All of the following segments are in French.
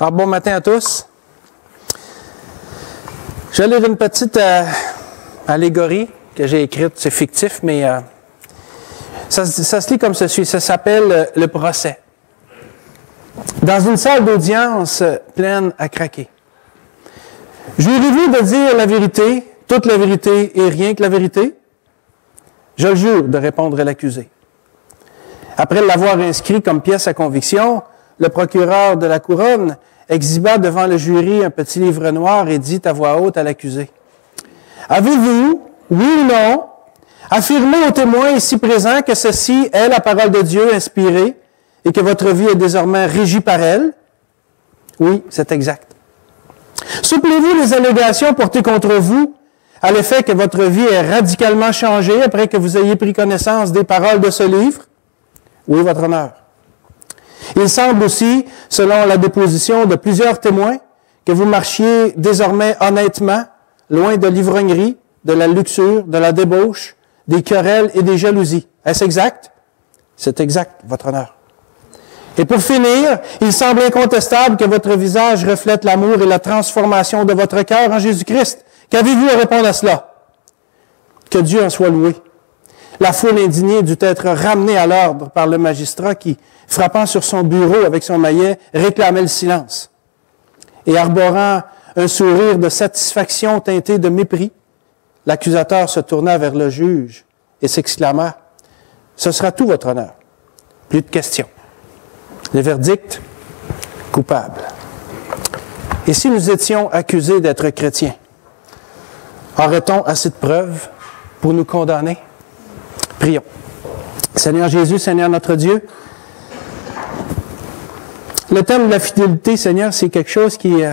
Alors, bon matin à tous. Je vais lire une petite allégorie que j'ai écrite. C'est fictif, mais ça se lit comme ceci. Ça s'appelle le procès. Dans une salle d'audience pleine à craquer. Jurez-vous de dire la vérité, toute la vérité et rien que la vérité? Je le jure, de répondre l'accusé. Après l'avoir inscrit comme pièce à conviction, le procureur de la couronne exhiba devant le jury un petit livre noir et dit à voix haute à l'accusé. « Avez-vous, oui ou non, affirmé aux témoins ici présents que ceci est la parole de Dieu inspirée et que votre vie est désormais régie par elle? » Oui, c'est exact. « Souplez-vous les allégations portées contre vous à l'effet que votre vie est radicalement changée après que vous ayez pris connaissance des paroles de ce livre? » Oui, votre honneur. Il semble aussi, selon la déposition de plusieurs témoins, que vous marchiez désormais honnêtement, loin de l'ivrognerie, de la luxure, de la débauche, des querelles et des jalousies. Est-ce exact? C'est exact, votre honneur. Et pour finir, il semble incontestable que votre visage reflète l'amour et la transformation de votre cœur en Jésus-Christ. Qu'avez-vous à répondre à cela? Que Dieu en soit loué. La foule indignée dut être ramenée à l'ordre par le magistrat qui, frappant sur son bureau avec son maillet, réclamait le silence. Et arborant un sourire de satisfaction teinté de mépris, l'accusateur se tourna vers le juge et s'exclama « Ce sera tout, votre honneur. Plus de questions. Le verdict, coupable. Et si nous étions accusés d'être chrétiens, aurait-on assez de preuves pour nous condamner? Prions. Seigneur Jésus, Seigneur notre Dieu, le thème de la fidélité, Seigneur, c'est quelque chose qui est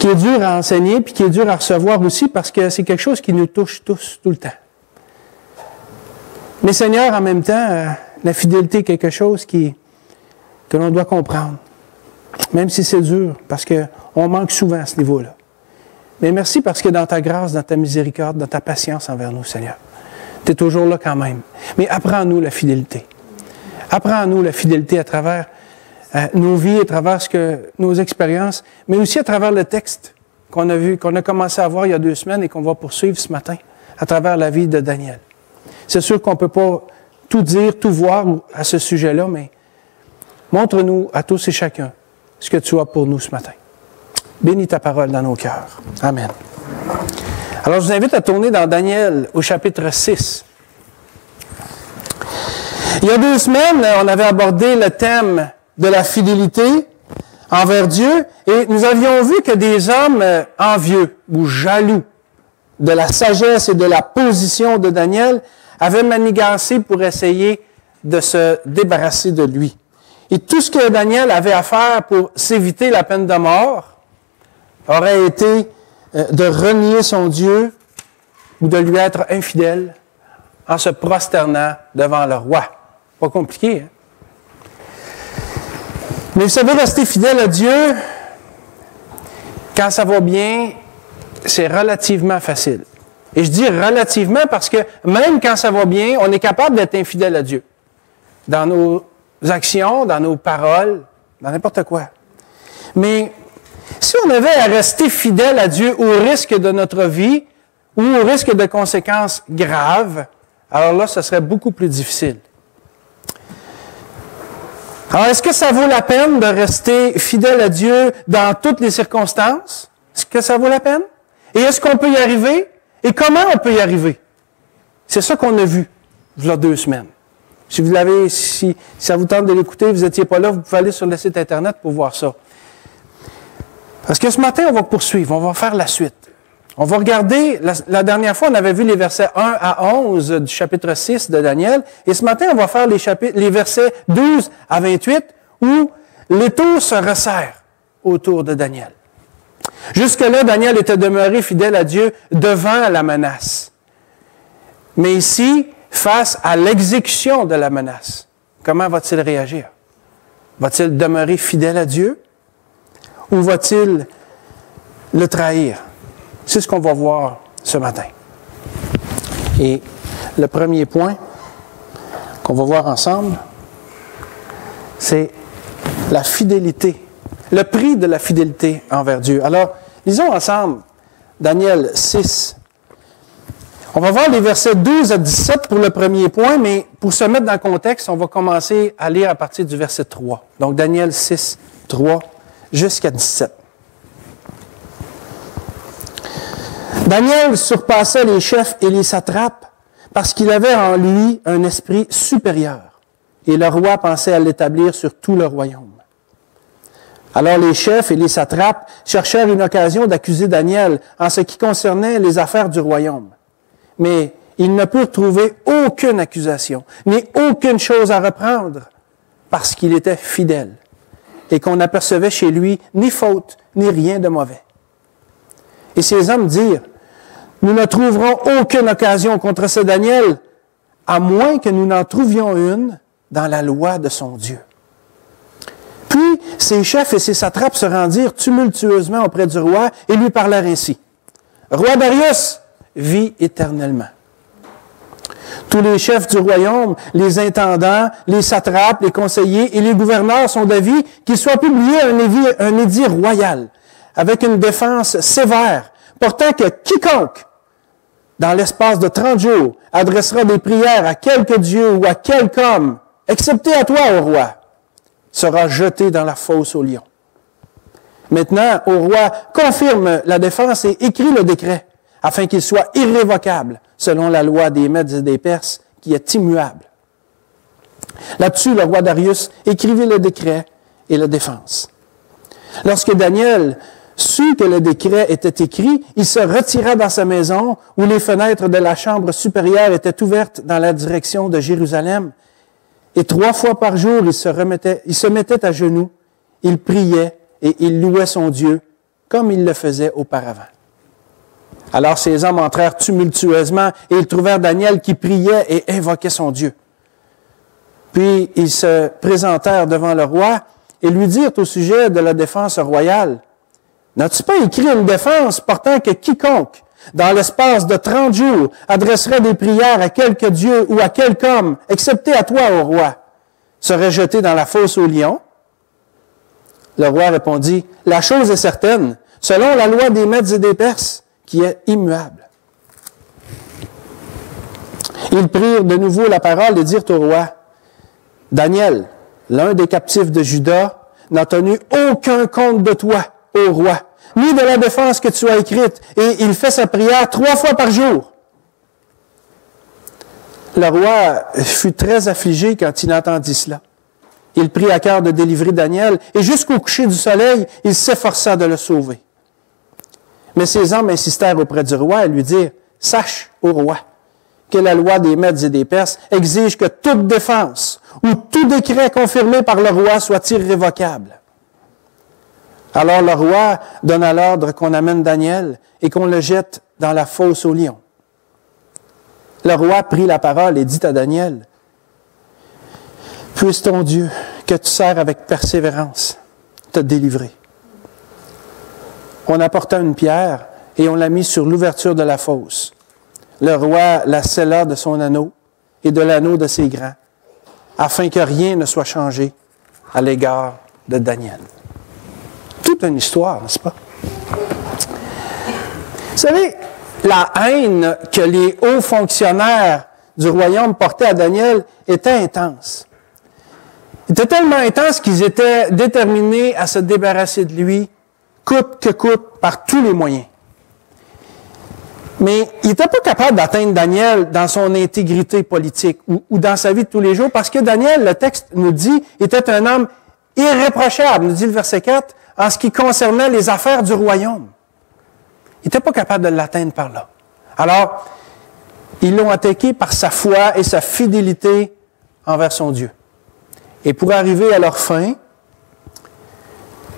dur à enseigner puis qui est dur à recevoir aussi parce que c'est quelque chose qui nous touche tous, tout le temps. Mais Seigneur, en même temps, la fidélité est quelque chose que l'on doit comprendre, même si c'est dur, parce qu'on manque souvent à ce niveau-là. Mais merci parce que dans ta grâce, dans ta miséricorde, dans ta patience envers nous, Seigneur, tu es toujours là quand même. Mais apprends-nous la fidélité. Apprends-nous la fidélité à travers nos vies, à travers nos expériences, mais aussi à travers le texte qu'on a vu, qu'on a commencé à voir il y a 2 semaines et qu'on va poursuivre ce matin, à travers la vie de Daniel. C'est sûr qu'on ne peut pas tout dire, tout voir à ce sujet-là, mais montre-nous à tous et chacun ce que tu as pour nous ce matin. Bénis ta parole dans nos cœurs. Amen. Alors, je vous invite à tourner dans Daniel au chapitre 6. Il y a 2 semaines, on avait abordé le thème de la fidélité envers Dieu et nous avions vu que des hommes envieux ou jaloux de la sagesse et de la position de Daniel avaient manigancé pour essayer de se débarrasser de lui. Et tout ce que Daniel avait à faire pour s'éviter la peine de mort aurait été de renier son Dieu ou de lui être infidèle en se prosternant devant le roi. Pas compliqué, hein? Mais vous savez, rester fidèle à Dieu, quand ça va bien, c'est relativement facile. Et je dis relativement parce que même quand ça va bien, on est capable d'être infidèle à Dieu. Dans nos actions, dans nos paroles, dans n'importe quoi. Mais si on avait à rester fidèle à Dieu au risque de notre vie ou au risque de conséquences graves, alors là, ce serait beaucoup plus difficile. Alors, est-ce que ça vaut la peine de rester fidèle à Dieu dans toutes les circonstances? Est-ce que ça vaut la peine? Et est-ce qu'on peut y arriver? Et comment on peut y arriver? C'est ça qu'on a vu il y a 2 semaines. Si ça vous tente de l'écouter, vous n'étiez pas là, vous pouvez aller sur le site Internet pour voir ça. Parce que ce matin, on va poursuivre, on va faire la suite. On va regarder, la dernière fois, on avait vu les versets 1 à 11 du chapitre 6 de Daniel, et ce matin, on va faire les versets 12 à 28, où l'étau se resserre autour de Daniel. Jusque-là, Daniel était demeuré fidèle à Dieu devant la menace. Mais ici, face à l'exécution de la menace, comment va-t-il réagir? Va-t-il demeurer fidèle à Dieu? Ou va-t-il le trahir? C'est ce qu'on va voir ce matin. Et le premier point qu'on va voir ensemble, c'est La fidélité. Le prix de la fidélité envers Dieu. Alors, lisons ensemble Daniel 6. On va voir les versets 12 à 17 pour le premier point, mais pour se mettre dans le contexte, on va commencer à lire à partir du verset 3. Donc, Daniel 6, 3 jusqu'à 17. Daniel surpassait les chefs et les satrapes parce qu'il avait en lui un esprit supérieur, et le roi pensait à l'établir sur tout le royaume. Alors les chefs et les satrapes cherchèrent une occasion d'accuser Daniel en ce qui concernait les affaires du royaume. Mais ils ne purent trouver aucune accusation, ni aucune chose à reprendre, parce qu'il était fidèle, et qu'on n'apercevait chez lui ni faute, ni rien de mauvais. Et ces hommes dirent, « Nous ne trouverons aucune occasion contre ce Daniel, à moins que nous n'en trouvions une dans la loi de son Dieu. » Puis, ses chefs et ses satrapes se rendirent tumultueusement auprès du roi et lui parlèrent ainsi. « Roi Darius, vis éternellement. » Tous les chefs du royaume, les intendants, les satrapes, les conseillers et les gouverneurs sont d'avis qu'il soit publié un édit royal avec une défense sévère, portant que quiconque, dans l'espace de 30 jours, adressera des prières à quelque dieu ou à quelque homme, excepté à toi, ô roi, sera jeté dans la fosse aux lions. Maintenant, ô roi, confirme la défense et écris le décret, afin qu'il soit irrévocable, selon la loi des Mèdes et des Perses, qui est immuable. Là-dessus, le roi Darius écrivit le décret et la défense. Lorsque Daniel sut que le décret était écrit, il se retira dans sa maison, où les fenêtres de la chambre supérieure étaient ouvertes dans la direction de Jérusalem. Et 3 fois par jour, il se mettait à genoux, il priait et il louait son Dieu, comme il le faisait auparavant. Alors ces hommes entrèrent tumultueusement et ils trouvèrent Daniel qui priait et invoquait son Dieu. Puis ils se présentèrent devant le roi et lui dirent au sujet de la défense royale, « N'as-tu pas écrit une défense portant que quiconque, dans l'espace de 30 jours, adresserait des prières à quelque dieu ou à quelque homme, excepté à toi, ô roi, serait jeté dans la fosse aux lions? » Le roi répondit, « La chose est certaine, selon la loi des Mèdes et des Perses, qui est immuable. » Ils prirent de nouveau la parole et dirent au roi, « Daniel, l'un des captifs de Juda, n'a tenu aucun compte de toi, ô roi, ni de la défense que tu as écrite, et il fait sa prière 3 fois par jour. » Le roi fut très affligé quand il entendit cela. Il prit à cœur de délivrer Daniel, et jusqu'au coucher du soleil, il s'efforça de le sauver. Mais ces hommes insistèrent auprès du roi et lui dirent, « Sache, ô roi, que la loi des Mèdes et des Perses exige que toute défense ou tout décret confirmé par le roi soit irrévocable. » Alors le roi donna l'ordre qu'on amène Daniel et qu'on le jette dans la fosse aux lions. Le roi prit la parole et dit à Daniel, « Puisse ton Dieu, que tu sers avec persévérance, te délivrer. » On apporta une pierre et on la mit sur l'ouverture de la fosse. Le roi la scella de son anneau et de l'anneau de ses grands, afin que rien ne soit changé à l'égard de Daniel. Toute une histoire, n'est-ce pas? Vous savez, la haine que les hauts fonctionnaires du royaume portaient à Daniel était intense. Il était tellement intense qu'ils étaient déterminés à se débarrasser de lui, coûte que coûte, par tous les moyens. Mais il n'était pas capable d'atteindre Daniel dans son intégrité politique ou dans sa vie de tous les jours, parce que Daniel, le texte nous dit, était un homme irréprochable, nous dit le verset 4, en ce qui concernait les affaires du royaume. Il n'était pas capable de l'atteindre par là. Alors, ils l'ont attaqué par sa foi et sa fidélité envers son Dieu. Et pour arriver à leur fin,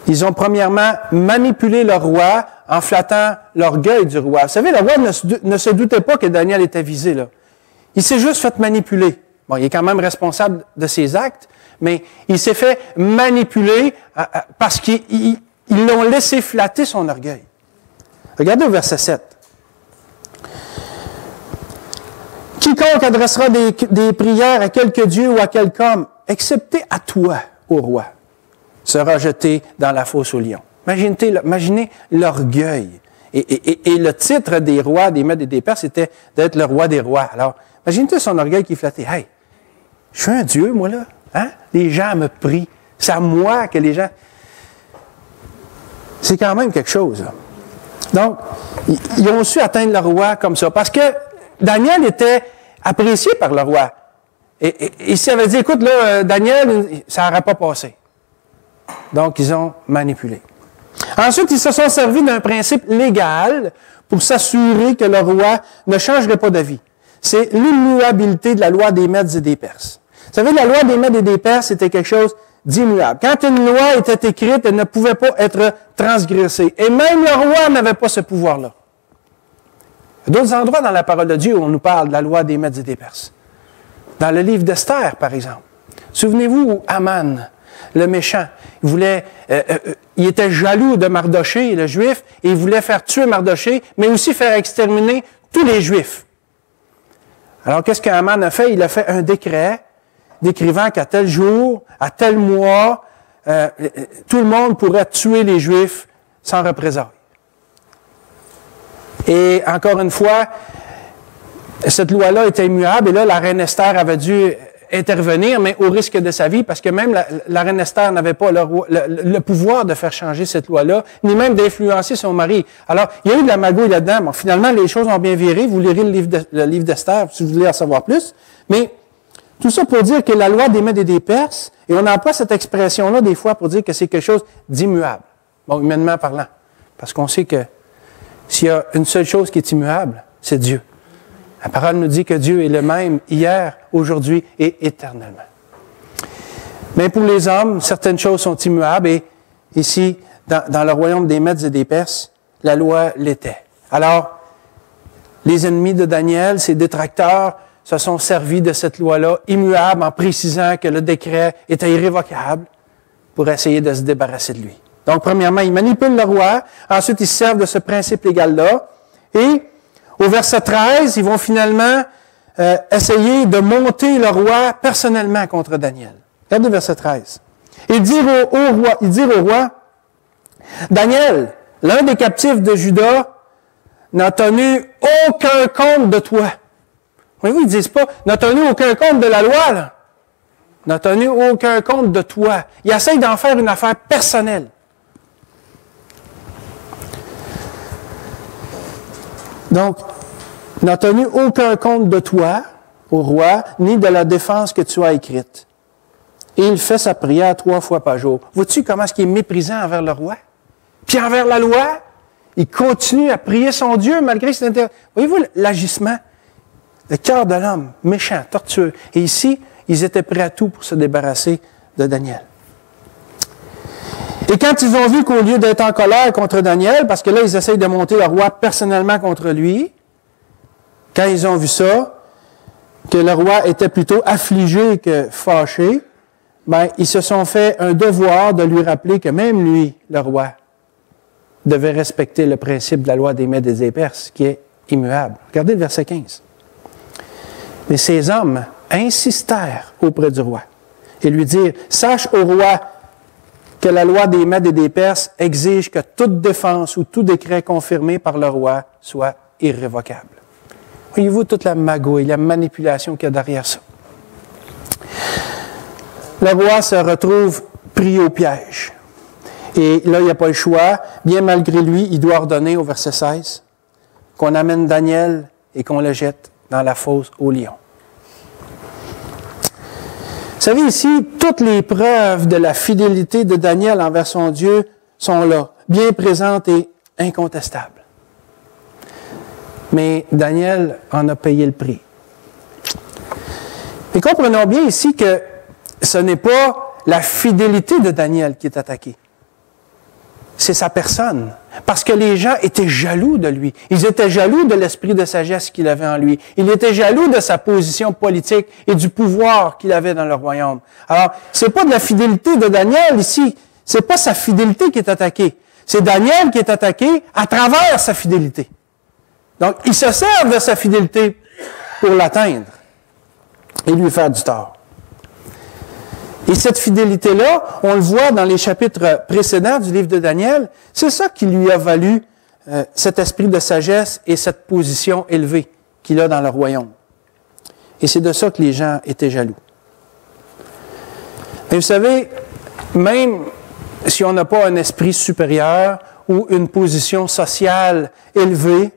ils ont premièrement manipulé le roi en flattant l'orgueil du roi. Vous savez, le roi ne se doutait pas que Daniel était visé, là. Il s'est juste fait manipuler. Bon, il est quand même responsable de ses actes, mais il s'est fait manipuler parce qu'ils l'ont laissé flatter son orgueil. Regardez au verset 7. « Quiconque adressera des prières à quelque dieu ou à quelque homme, excepté à toi, ô roi, sera jeté dans la fosse aux lions. Imaginez l'orgueil. Et le titre des rois, des Mèdes et des Perses, c'était d'être le roi des rois. Alors, imaginez son orgueil qui flattait. Hey, je suis un Dieu, moi, là. Hein? Les gens me prient. C'est à moi que les gens... C'est quand même quelque chose, là. Donc, ils ont su atteindre le roi comme ça. Parce que Daniel était apprécié par le roi. Et s'il avait dit, écoute, là, Daniel, ça n'aurait pas passé. Donc, ils ont manipulé. Ensuite, ils se sont servis d'un principe légal pour s'assurer que le roi ne changerait pas d'avis. C'est l'immuabilité de la loi des Mèdes et des Perses. Vous savez, la loi des Mèdes et des Perses était quelque chose d'immuable. Quand une loi était écrite, elle ne pouvait pas être transgressée. Et même le roi n'avait pas ce pouvoir-là. Il y a d'autres endroits dans la parole de Dieu où on nous parle de la loi des Mèdes et des Perses. Dans le livre d'Esther, par exemple. Souvenez-vous, Aman, le méchant, il était jaloux de Mardoché, le juif, et il voulait faire tuer Mardoché, mais aussi faire exterminer tous les juifs. Alors, qu'est-ce qu'Aman a fait? Il a fait un décret décrivant qu'à tel jour, à tel mois, tout le monde pourrait tuer les Juifs sans représailles. Et encore une fois, cette loi-là était immuable, et là, la reine Esther avait dû intervenir, mais au risque de sa vie, parce que même la reine Esther n'avait pas le pouvoir de faire changer cette loi-là, ni même d'influencer son mari. Alors, il y a eu de la magouille là-dedans. Bon, finalement, les choses ont bien viré. Vous lirez le livre d'Esther si vous voulez en savoir plus. Mais tout ça pour dire que la loi des Mèdes et des Perses, et on emploie cette expression-là des fois pour dire que c'est quelque chose d'immuable. Bon, humainement parlant. Parce qu'on sait que s'il y a une seule chose qui est immuable, c'est Dieu. La parole nous dit que Dieu est le même hier, aujourd'hui et éternellement. Mais pour les hommes, certaines choses sont immuables et ici, dans le royaume des Mèdes et des Perses, la loi l'était. Alors, les ennemis de Daniel, ses détracteurs, se sont servis de cette loi-là immuable en précisant que le décret était irrévocable pour essayer de se débarrasser de lui. Donc, premièrement, ils manipulent le roi. Ensuite, ils se servent de ce principe légal-là. Et au verset 13, ils vont finalement essayer de monter le roi personnellement contre Daniel. Regardez le verset 13. Ils dirent au roi, Daniel, l'un des captifs de Juda, n'a tenu aucun compte de toi. Voyez-vous, ils ne disent pas, n'a tenu aucun compte de la loi, là. N'a tenu aucun compte de toi. Ils essayent d'en faire une affaire personnelle. Donc, n'a tenu aucun compte de toi, au roi, ni de la défense que tu as écrite. Et il fait sa prière 3 fois par jour. Vois-tu comment est-ce qu'il est méprisant envers le roi? Puis envers la loi, il continue à prier son Dieu malgré cet intérêt. Voyez-vous l'agissement? Le cœur de l'homme, méchant, tortueux. Et ici, ils étaient prêts à tout pour se débarrasser de Daniel. Et quand ils ont vu qu'au lieu d'être en colère contre Daniel, parce que là, ils essayent de monter le roi personnellement contre lui, quand ils ont vu ça, que le roi était plutôt affligé que fâché, ben, ils se sont fait un devoir de lui rappeler que même lui, le roi, devait respecter le principe de la loi des Mèdes et des Perses, qui est immuable. Regardez le verset 15. Mais ces hommes insistèrent auprès du roi et lui dirent, « Sache, ô roi, que la loi des Mèdes et des Perses exige que toute défense ou tout décret confirmé par le roi soit irrévocable. » Voyez-vous toute la magouille, la manipulation qu'il y a derrière ça. Le roi se retrouve pris au piège. Et là, il n'y a pas le choix. Bien malgré lui, il doit ordonner au verset 16 qu'on amène Daniel et qu'on le jette dans la fosse aux lions. Vous savez, ici, toutes les preuves de la fidélité de Daniel envers son Dieu sont là, bien présentes et incontestables. Mais Daniel en a payé le prix. Et comprenons bien ici que ce n'est pas la fidélité de Daniel qui est attaquée. C'est sa personne. Parce que les gens étaient jaloux de lui. Ils étaient jaloux de l'esprit de sagesse qu'il avait en lui. Ils étaient jaloux de sa position politique et du pouvoir qu'il avait dans le royaume. Alors, c'est pas de la fidélité de Daniel ici. C'est pas sa fidélité qui est attaquée. C'est Daniel qui est attaqué à travers sa fidélité. Donc, ils se servent de sa fidélité pour l'atteindre et lui faire du tort. Et cette fidélité-là, on le voit dans les chapitres précédents du livre de Daniel, c'est ça qui lui a valu cet esprit de sagesse et cette position élevée qu'il a dans le royaume. Et c'est de ça que les gens étaient jaloux. Et vous savez, même si on n'a pas un esprit supérieur ou une position sociale élevée,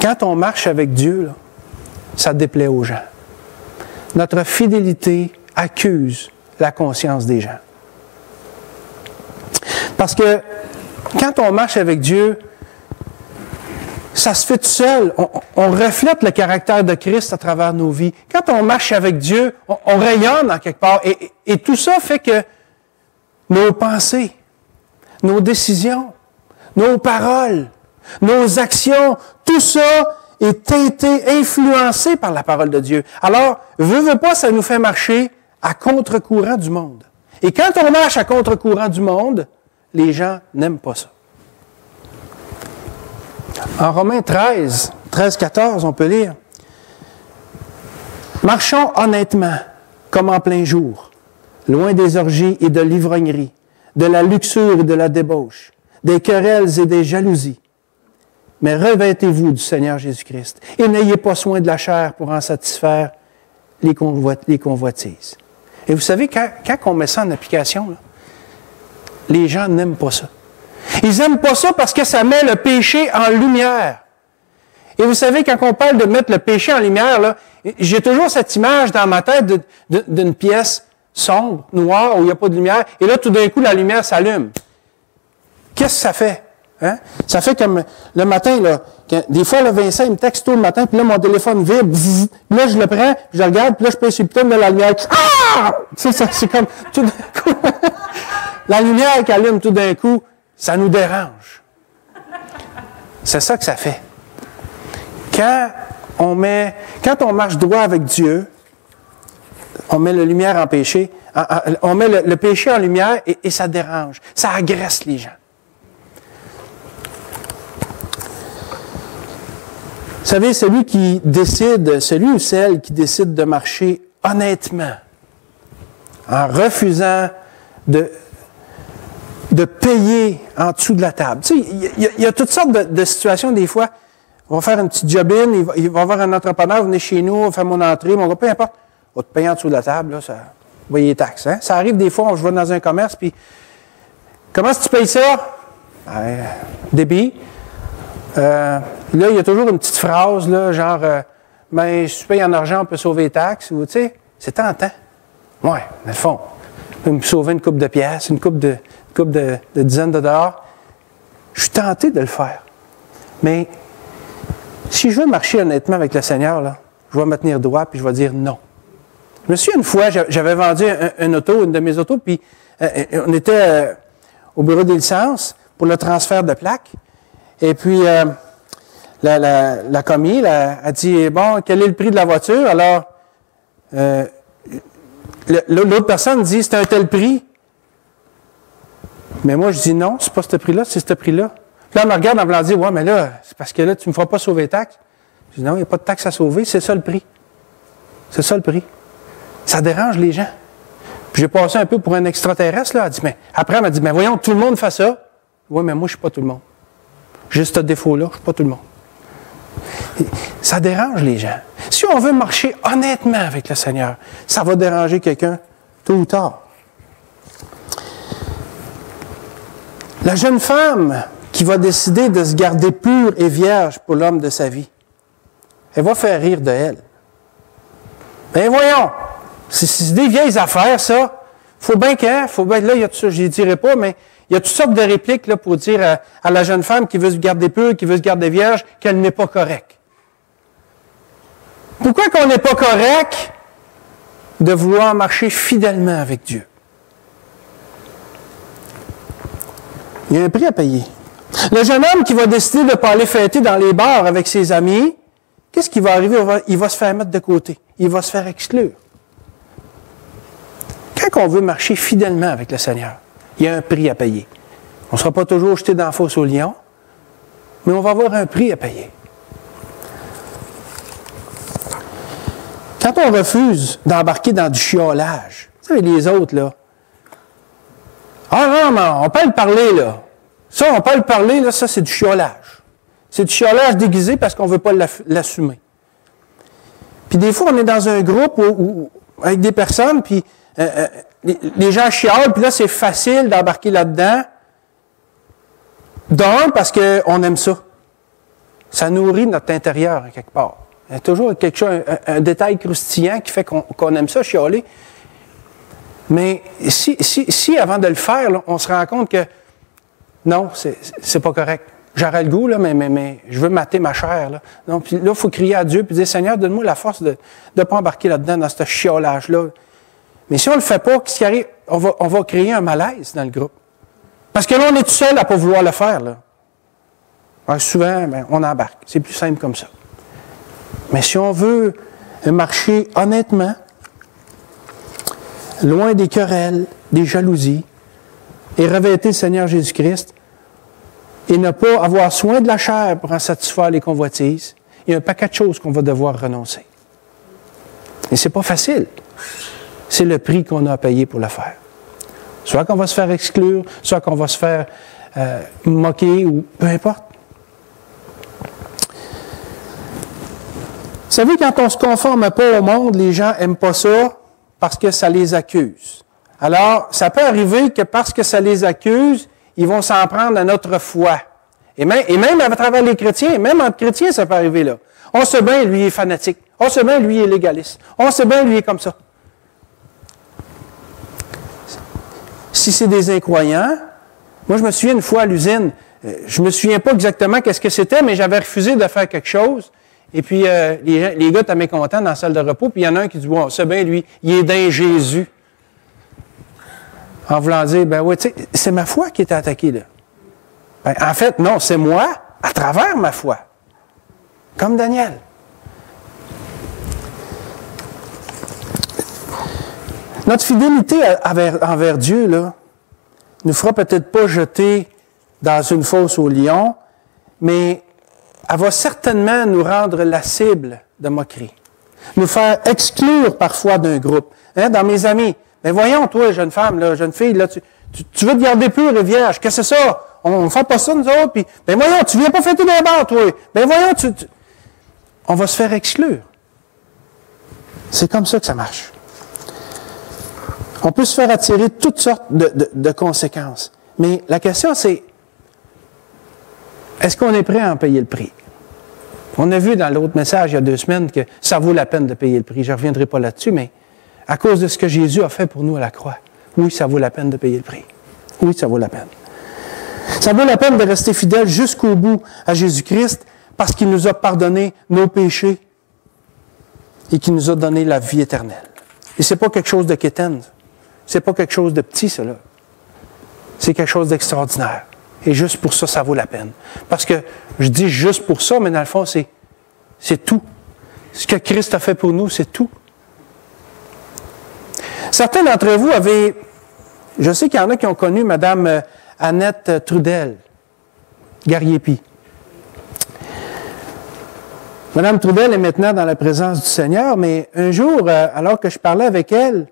quand on marche avec Dieu, là, ça déplaît aux gens. Notre fidélité accuse la conscience des gens. Parce que quand on marche avec Dieu, ça se fait tout seul. On reflète le caractère de Christ à travers nos vies. Quand on marche avec Dieu, on rayonne en quelque part. Et tout ça fait que nos pensées, nos décisions, nos paroles, nos actions, tout ça est teinté, influencé par la parole de Dieu. Alors, veut pas, ça nous fait marcher à contre-courant du monde. Et quand on marche à contre-courant du monde, les gens n'aiment pas ça. En Romains 13-14, on peut lire « Marchons honnêtement, comme en plein jour, loin des orgies et de l'ivrognerie, de la luxure et de la débauche, des querelles et des jalousies. Mais revêtez-vous du Seigneur Jésus-Christ et n'ayez pas soin de la chair pour en satisfaire les convoitises. » Et vous savez, quand on met ça en application, là, les gens n'aiment pas ça. Ils n'aiment pas ça parce que ça met le péché en lumière. Et vous savez, quand on parle de mettre le péché en lumière, là, j'ai toujours cette image dans ma tête d'une pièce sombre, noire, où il n'y a pas de lumière, et là, tout d'un coup, la lumière s'allume. Qu'est-ce que ça fait? Hein? Ça fait comme le matin, là, des fois, là, Vincent, il me texte tôt le matin, puis là, mon téléphone vibre, puis là, je le prends, je le regarde, puis là, je peux sur le bouton de la lumière. Ah! C'est comme, tout d'un coup, la lumière qui allume tout d'un coup, ça nous dérange. C'est ça que ça fait. Quand on marche droit avec Dieu, on met la lumière en péché, on met le péché en lumière et ça dérange. Ça agresse les gens. Vous savez, celui ou celle qui décide de marcher honnêtement, en refusant de payer en dessous de la table. Tu sais, il y a toutes sortes de situations, des fois. On va faire une petite job-in, il va y avoir un entrepreneur, venez chez nous, on va faire mon entrée, peu importe. On va te payer en dessous de la table, là, ça va y les taxes. Hein? Ça arrive des fois, je vais dans un commerce, puis comment est-ce que tu payes ça? Débit. Là, il y a toujours une petite phrase, là, genre, mais si tu payes en argent, on peut sauver les taxes, ou tu sais, c'est tentant. Oui, dans le fond. On peut me sauver une coupe de pièces, une coupe de dizaines de dollars. Je suis tenté de le faire. Mais si je veux marcher honnêtement avec le Seigneur, là, je vais me tenir droit puis je vais dire non. Je me souviens une fois, j'avais vendu une de mes autos, puis on était au bureau des licences pour le transfert de plaques. Et puis, la commis a dit, bon, quel est le prix de la voiture? Alors, l'autre personne dit, c'est un tel prix. Mais moi, je dis non, c'est pas ce prix-là, c'est ce prix-là. Puis là, elle me regarde en voulant dire, ouais, mais là, c'est parce que là, tu me feras pas sauver les taxes. Je dis non, il n'y a pas de taxes à sauver, c'est ça le prix. C'est ça le prix. Ça dérange les gens. Puis j'ai passé un peu pour un extraterrestre, là. Après, elle m'a dit, mais voyons, tout le monde fait ça. Oui, mais moi, je ne suis pas tout le monde. J'ai ce défaut-là, je ne suis pas tout le monde. Et ça dérange les gens. Si on veut marcher honnêtement avec le Seigneur, ça va déranger quelqu'un tôt ou tard. La jeune femme qui va décider de se garder pure et vierge pour l'homme de sa vie, elle va faire rire de elle. Ben voyons, c'est des vieilles affaires, ça. Faut bien là, il y a tout ça, je ne dirai pas, mais il y a toutes sortes de répliques là, pour dire à la jeune femme qui veut se garder pure, qui veut se garder vierge, qu'elle n'est pas correcte. Pourquoi qu'on n'est pas correct de vouloir marcher fidèlement avec Dieu? Il y a un prix à payer. Le jeune homme qui va décider de ne pas aller fêter dans les bars avec ses amis, qu'est-ce qui va arriver? Il va se faire mettre de côté. Il va se faire exclure. Quand on veut marcher fidèlement avec le Seigneur, il y a un prix à payer. On ne sera pas toujours jeté dans la fosse au lion, mais on va avoir un prix à payer. Quand on refuse d'embarquer dans du chiolage, vous savez, les autres, là, ah non, mais on peut le parler, là. Ça, on peut le parler, là, ça, c'est du chiolage. C'est du chiolage déguisé parce qu'on ne veut pas l'assumer. Puis des fois, on est dans un groupe avec des personnes, puis les gens chiolent, puis là, c'est facile d'embarquer là-dedans. D'un, parce qu'on aime ça. Ça nourrit notre intérieur, quelque part. Il y a toujours quelque chose, un détail croustillant qui fait qu'on aime ça, chialer. Mais si avant de le faire, là, on se rend compte que non, c'est pas correct. J'aurais le goût, là, mais je veux mater ma chair. Là. Donc, puis là, il faut crier à Dieu et dire, Seigneur, donne-moi la force de ne pas embarquer là-dedans, dans ce chiolage-là. Mais si on ne le fait pas, qu'est-ce qui arrive? On va créer un malaise dans le groupe. Parce que là, on est tout seul à ne pas vouloir le faire. Là. Alors, souvent, on embarque. C'est plus simple comme ça. Mais si on veut marcher honnêtement, loin des querelles, des jalousies, et revêter le Seigneur Jésus-Christ, et ne pas avoir soin de la chair pour en satisfaire les convoitises, il y a un paquet de choses qu'on va devoir renoncer. Et c'est pas facile. C'est le prix qu'on a à payer pour le faire. Soit qu'on va se faire exclure, soit qu'on va se faire moquer, ou peu importe. Vous savez, quand on ne se conforme pas au monde, les gens n'aiment pas ça parce que ça les accuse. Alors, ça peut arriver que parce que ça les accuse, ils vont s'en prendre à notre foi. Et même à travers les chrétiens, même entre chrétiens, ça peut arriver là. On sait bien, lui, il est fanatique. On sait bien, lui, il est légaliste. On sait bien, lui, il est comme ça. Si c'est des incroyants, moi, je me souviens une fois à l'usine, je me souviens pas exactement qu'est-ce que c'était, mais j'avais refusé de faire quelque chose. Et puis, les gars étaient mécontents dans la salle de repos, puis il y en a un qui dit, bon, c'est bien, lui, il est dans Jésus. En voulant dire, ben oui, tu sais, c'est ma foi qui est attaquée, là. Ben, en fait, non, c'est moi, à travers ma foi. Comme Daniel. Notre fidélité envers Dieu, là, nous fera peut-être pas jeter dans une fosse au lion, mais elle va certainement nous rendre la cible de moquerie. Nous faire exclure parfois d'un groupe. Hein, dans mes amis, mais voyons, toi, jeune femme, là, jeune fille, là, tu veux te garder pure et vierge. Qu'est-ce que c'est ça? On ne fait pas ça, nous autres. Puis, ben voyons, tu viens pas fêter des bars, toi. Ben voyons, on va se faire exclure. C'est comme ça que ça marche. On peut se faire attirer toutes sortes de conséquences. Mais la question, c'est, est-ce qu'on est prêt à en payer le prix? On a vu dans l'autre message il y a 2 semaines que ça vaut la peine de payer le prix. Je ne reviendrai pas là-dessus, mais à cause de ce que Jésus a fait pour nous à la croix, oui, ça vaut la peine de payer le prix. Oui, ça vaut la peine. Ça vaut la peine de rester fidèle jusqu'au bout à Jésus-Christ parce qu'il nous a pardonné nos péchés et qu'il nous a donné la vie éternelle. Et ce n'est pas quelque chose de quétaine. Ce n'est pas quelque chose de petit, cela. C'est quelque chose d'extraordinaire. Et juste pour ça, ça vaut la peine. Parce que je dis juste pour ça, mais dans le fond, c'est tout. Ce que Christ a fait pour nous, c'est tout. Certains d'entre vous avaient... Je sais qu'il y en a qui ont connu Mme Annette Trudel, Garriépi. Mme Trudel est maintenant dans la présence du Seigneur, mais un jour, alors que je parlais avec elle,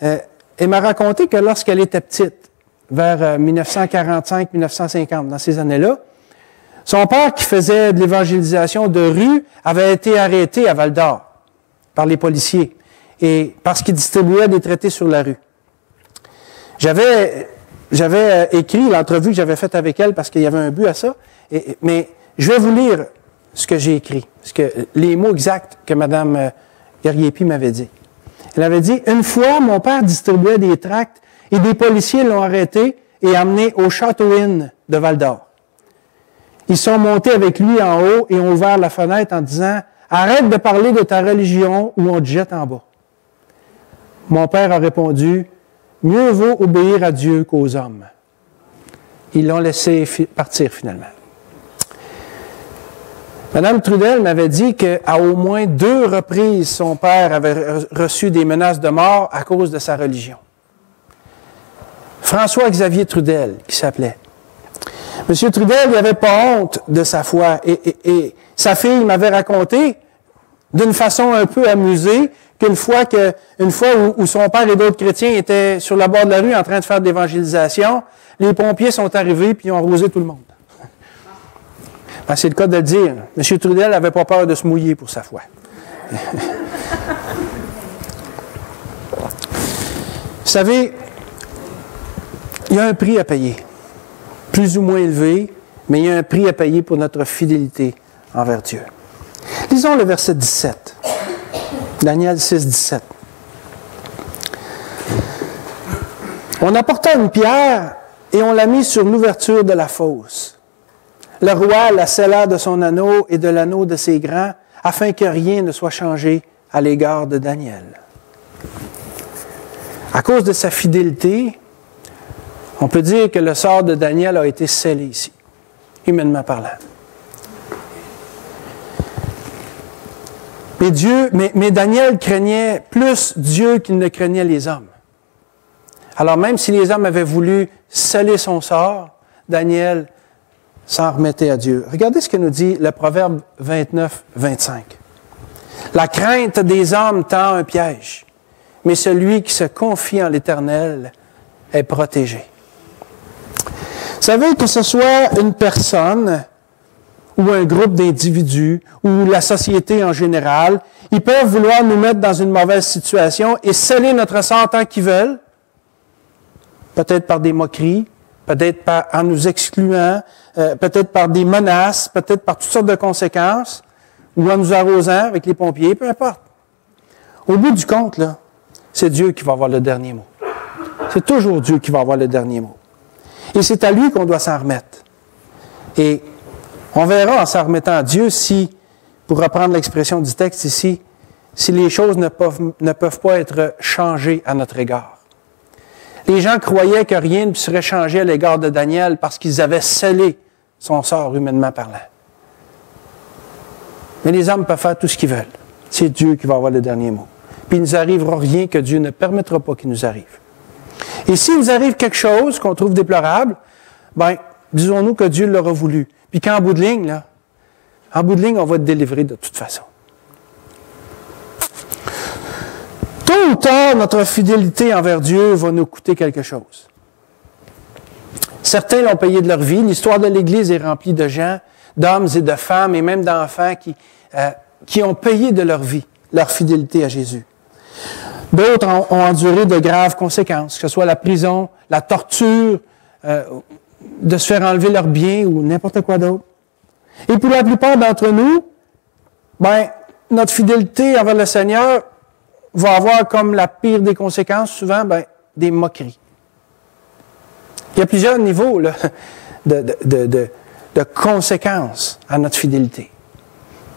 elle m'a raconté que lorsqu'elle était petite, vers 1945-1950, dans ces années-là, son père, qui faisait de l'évangélisation de rue, avait été arrêté à Val-d'Or par les policiers, et parce qu'il distribuait des traités sur la rue. J'avais écrit l'entrevue que j'avais faite avec elle parce qu'il y avait un but à ça, mais je vais vous lire ce que j'ai écrit, les mots exacts que Mme Garriépi m'avait dit. Elle avait dit, « Une fois, mon père distribuait des tracts et des policiers l'ont arrêté et amené au Château-Inn de Val-d'Or. Ils sont montés avec lui en haut et ont ouvert la fenêtre en disant, « Arrête de parler de ta religion ou on te jette en bas. » Mon père a répondu, « Mieux vaut obéir à Dieu qu'aux hommes. » Ils l'ont laissé partir finalement. Mme Trudel m'avait dit qu'à au moins 2 reprises, son père avait reçu des menaces de mort à cause de sa religion. François-Xavier Trudel, qui s'appelait. M. Trudel, il n'avait pas honte de sa foi. Et sa fille m'avait raconté, d'une façon un peu amusée, qu'une fois où son père et d'autres chrétiens étaient sur le bord de la rue en train de faire de l'évangélisation, les pompiers sont arrivés puis ils ont arrosé tout le monde. Ben, c'est le cas de le dire. M. Trudel n'avait pas peur de se mouiller pour sa foi. Vous savez, il y a un prix à payer, plus ou moins élevé, mais il y a un prix à payer pour notre fidélité envers Dieu. Lisons le verset 17. Daniel 6, 17. On apporta une pierre et on l'a mise sur l'ouverture de la fosse. Le roi la scella de son anneau et de l'anneau de ses grands, afin que rien ne soit changé à l'égard de Daniel. À cause de sa fidélité, on peut dire que le sort de Daniel a été scellé ici, humainement parlant. Mais Daniel craignait plus Dieu qu'il ne craignait les hommes. Alors même si les hommes avaient voulu sceller son sort, Daniel s'en remettait à Dieu. Regardez ce que nous dit le Proverbe 29, 25. La crainte des hommes tend un piège, mais celui qui se confie en l'Éternel est protégé. Vous savez, que ce soit une personne ou un groupe d'individus, ou la société en général, ils peuvent vouloir nous mettre dans une mauvaise situation et sceller notre sort tant qu'ils veulent, peut-être par des moqueries, peut-être en nous excluant, peut-être par des menaces, peut-être par toutes sortes de conséquences, ou en nous arrosant avec les pompiers, peu importe. Au bout du compte, là, c'est Dieu qui va avoir le dernier mot. C'est toujours Dieu qui va avoir le dernier mot. Et c'est à lui qu'on doit s'en remettre. Et on verra en s'en remettant à Dieu si, pour reprendre l'expression du texte ici, si les choses ne peuvent pas être changées à notre égard. Les gens croyaient que rien ne serait changé à l'égard de Daniel parce qu'ils avaient scellé son sort humainement parlant. Mais les hommes peuvent faire tout ce qu'ils veulent. C'est Dieu qui va avoir le dernier mot. Puis il ne nous arrivera rien que Dieu ne permettra pas qu'il nous arrive. Et s'il nous arrive quelque chose qu'on trouve déplorable, bien, disons-nous que Dieu l'aura voulu. Puis qu'en bout de ligne, on va être délivré de toute façon. Tôt ou tard, notre fidélité envers Dieu va nous coûter quelque chose. Certains l'ont payé de leur vie. L'histoire de l'Église est remplie de gens, d'hommes et de femmes, et même d'enfants qui ont payé de leur vie leur fidélité à Jésus. D'autres ont enduré de graves conséquences, que ce soit la prison, la torture, de se faire enlever leurs biens ou n'importe quoi d'autre. Et pour la plupart d'entre nous, ben, notre fidélité envers le Seigneur va avoir comme la pire des conséquences, souvent, ben, des moqueries. Il y a plusieurs niveaux là, de conséquences à notre fidélité.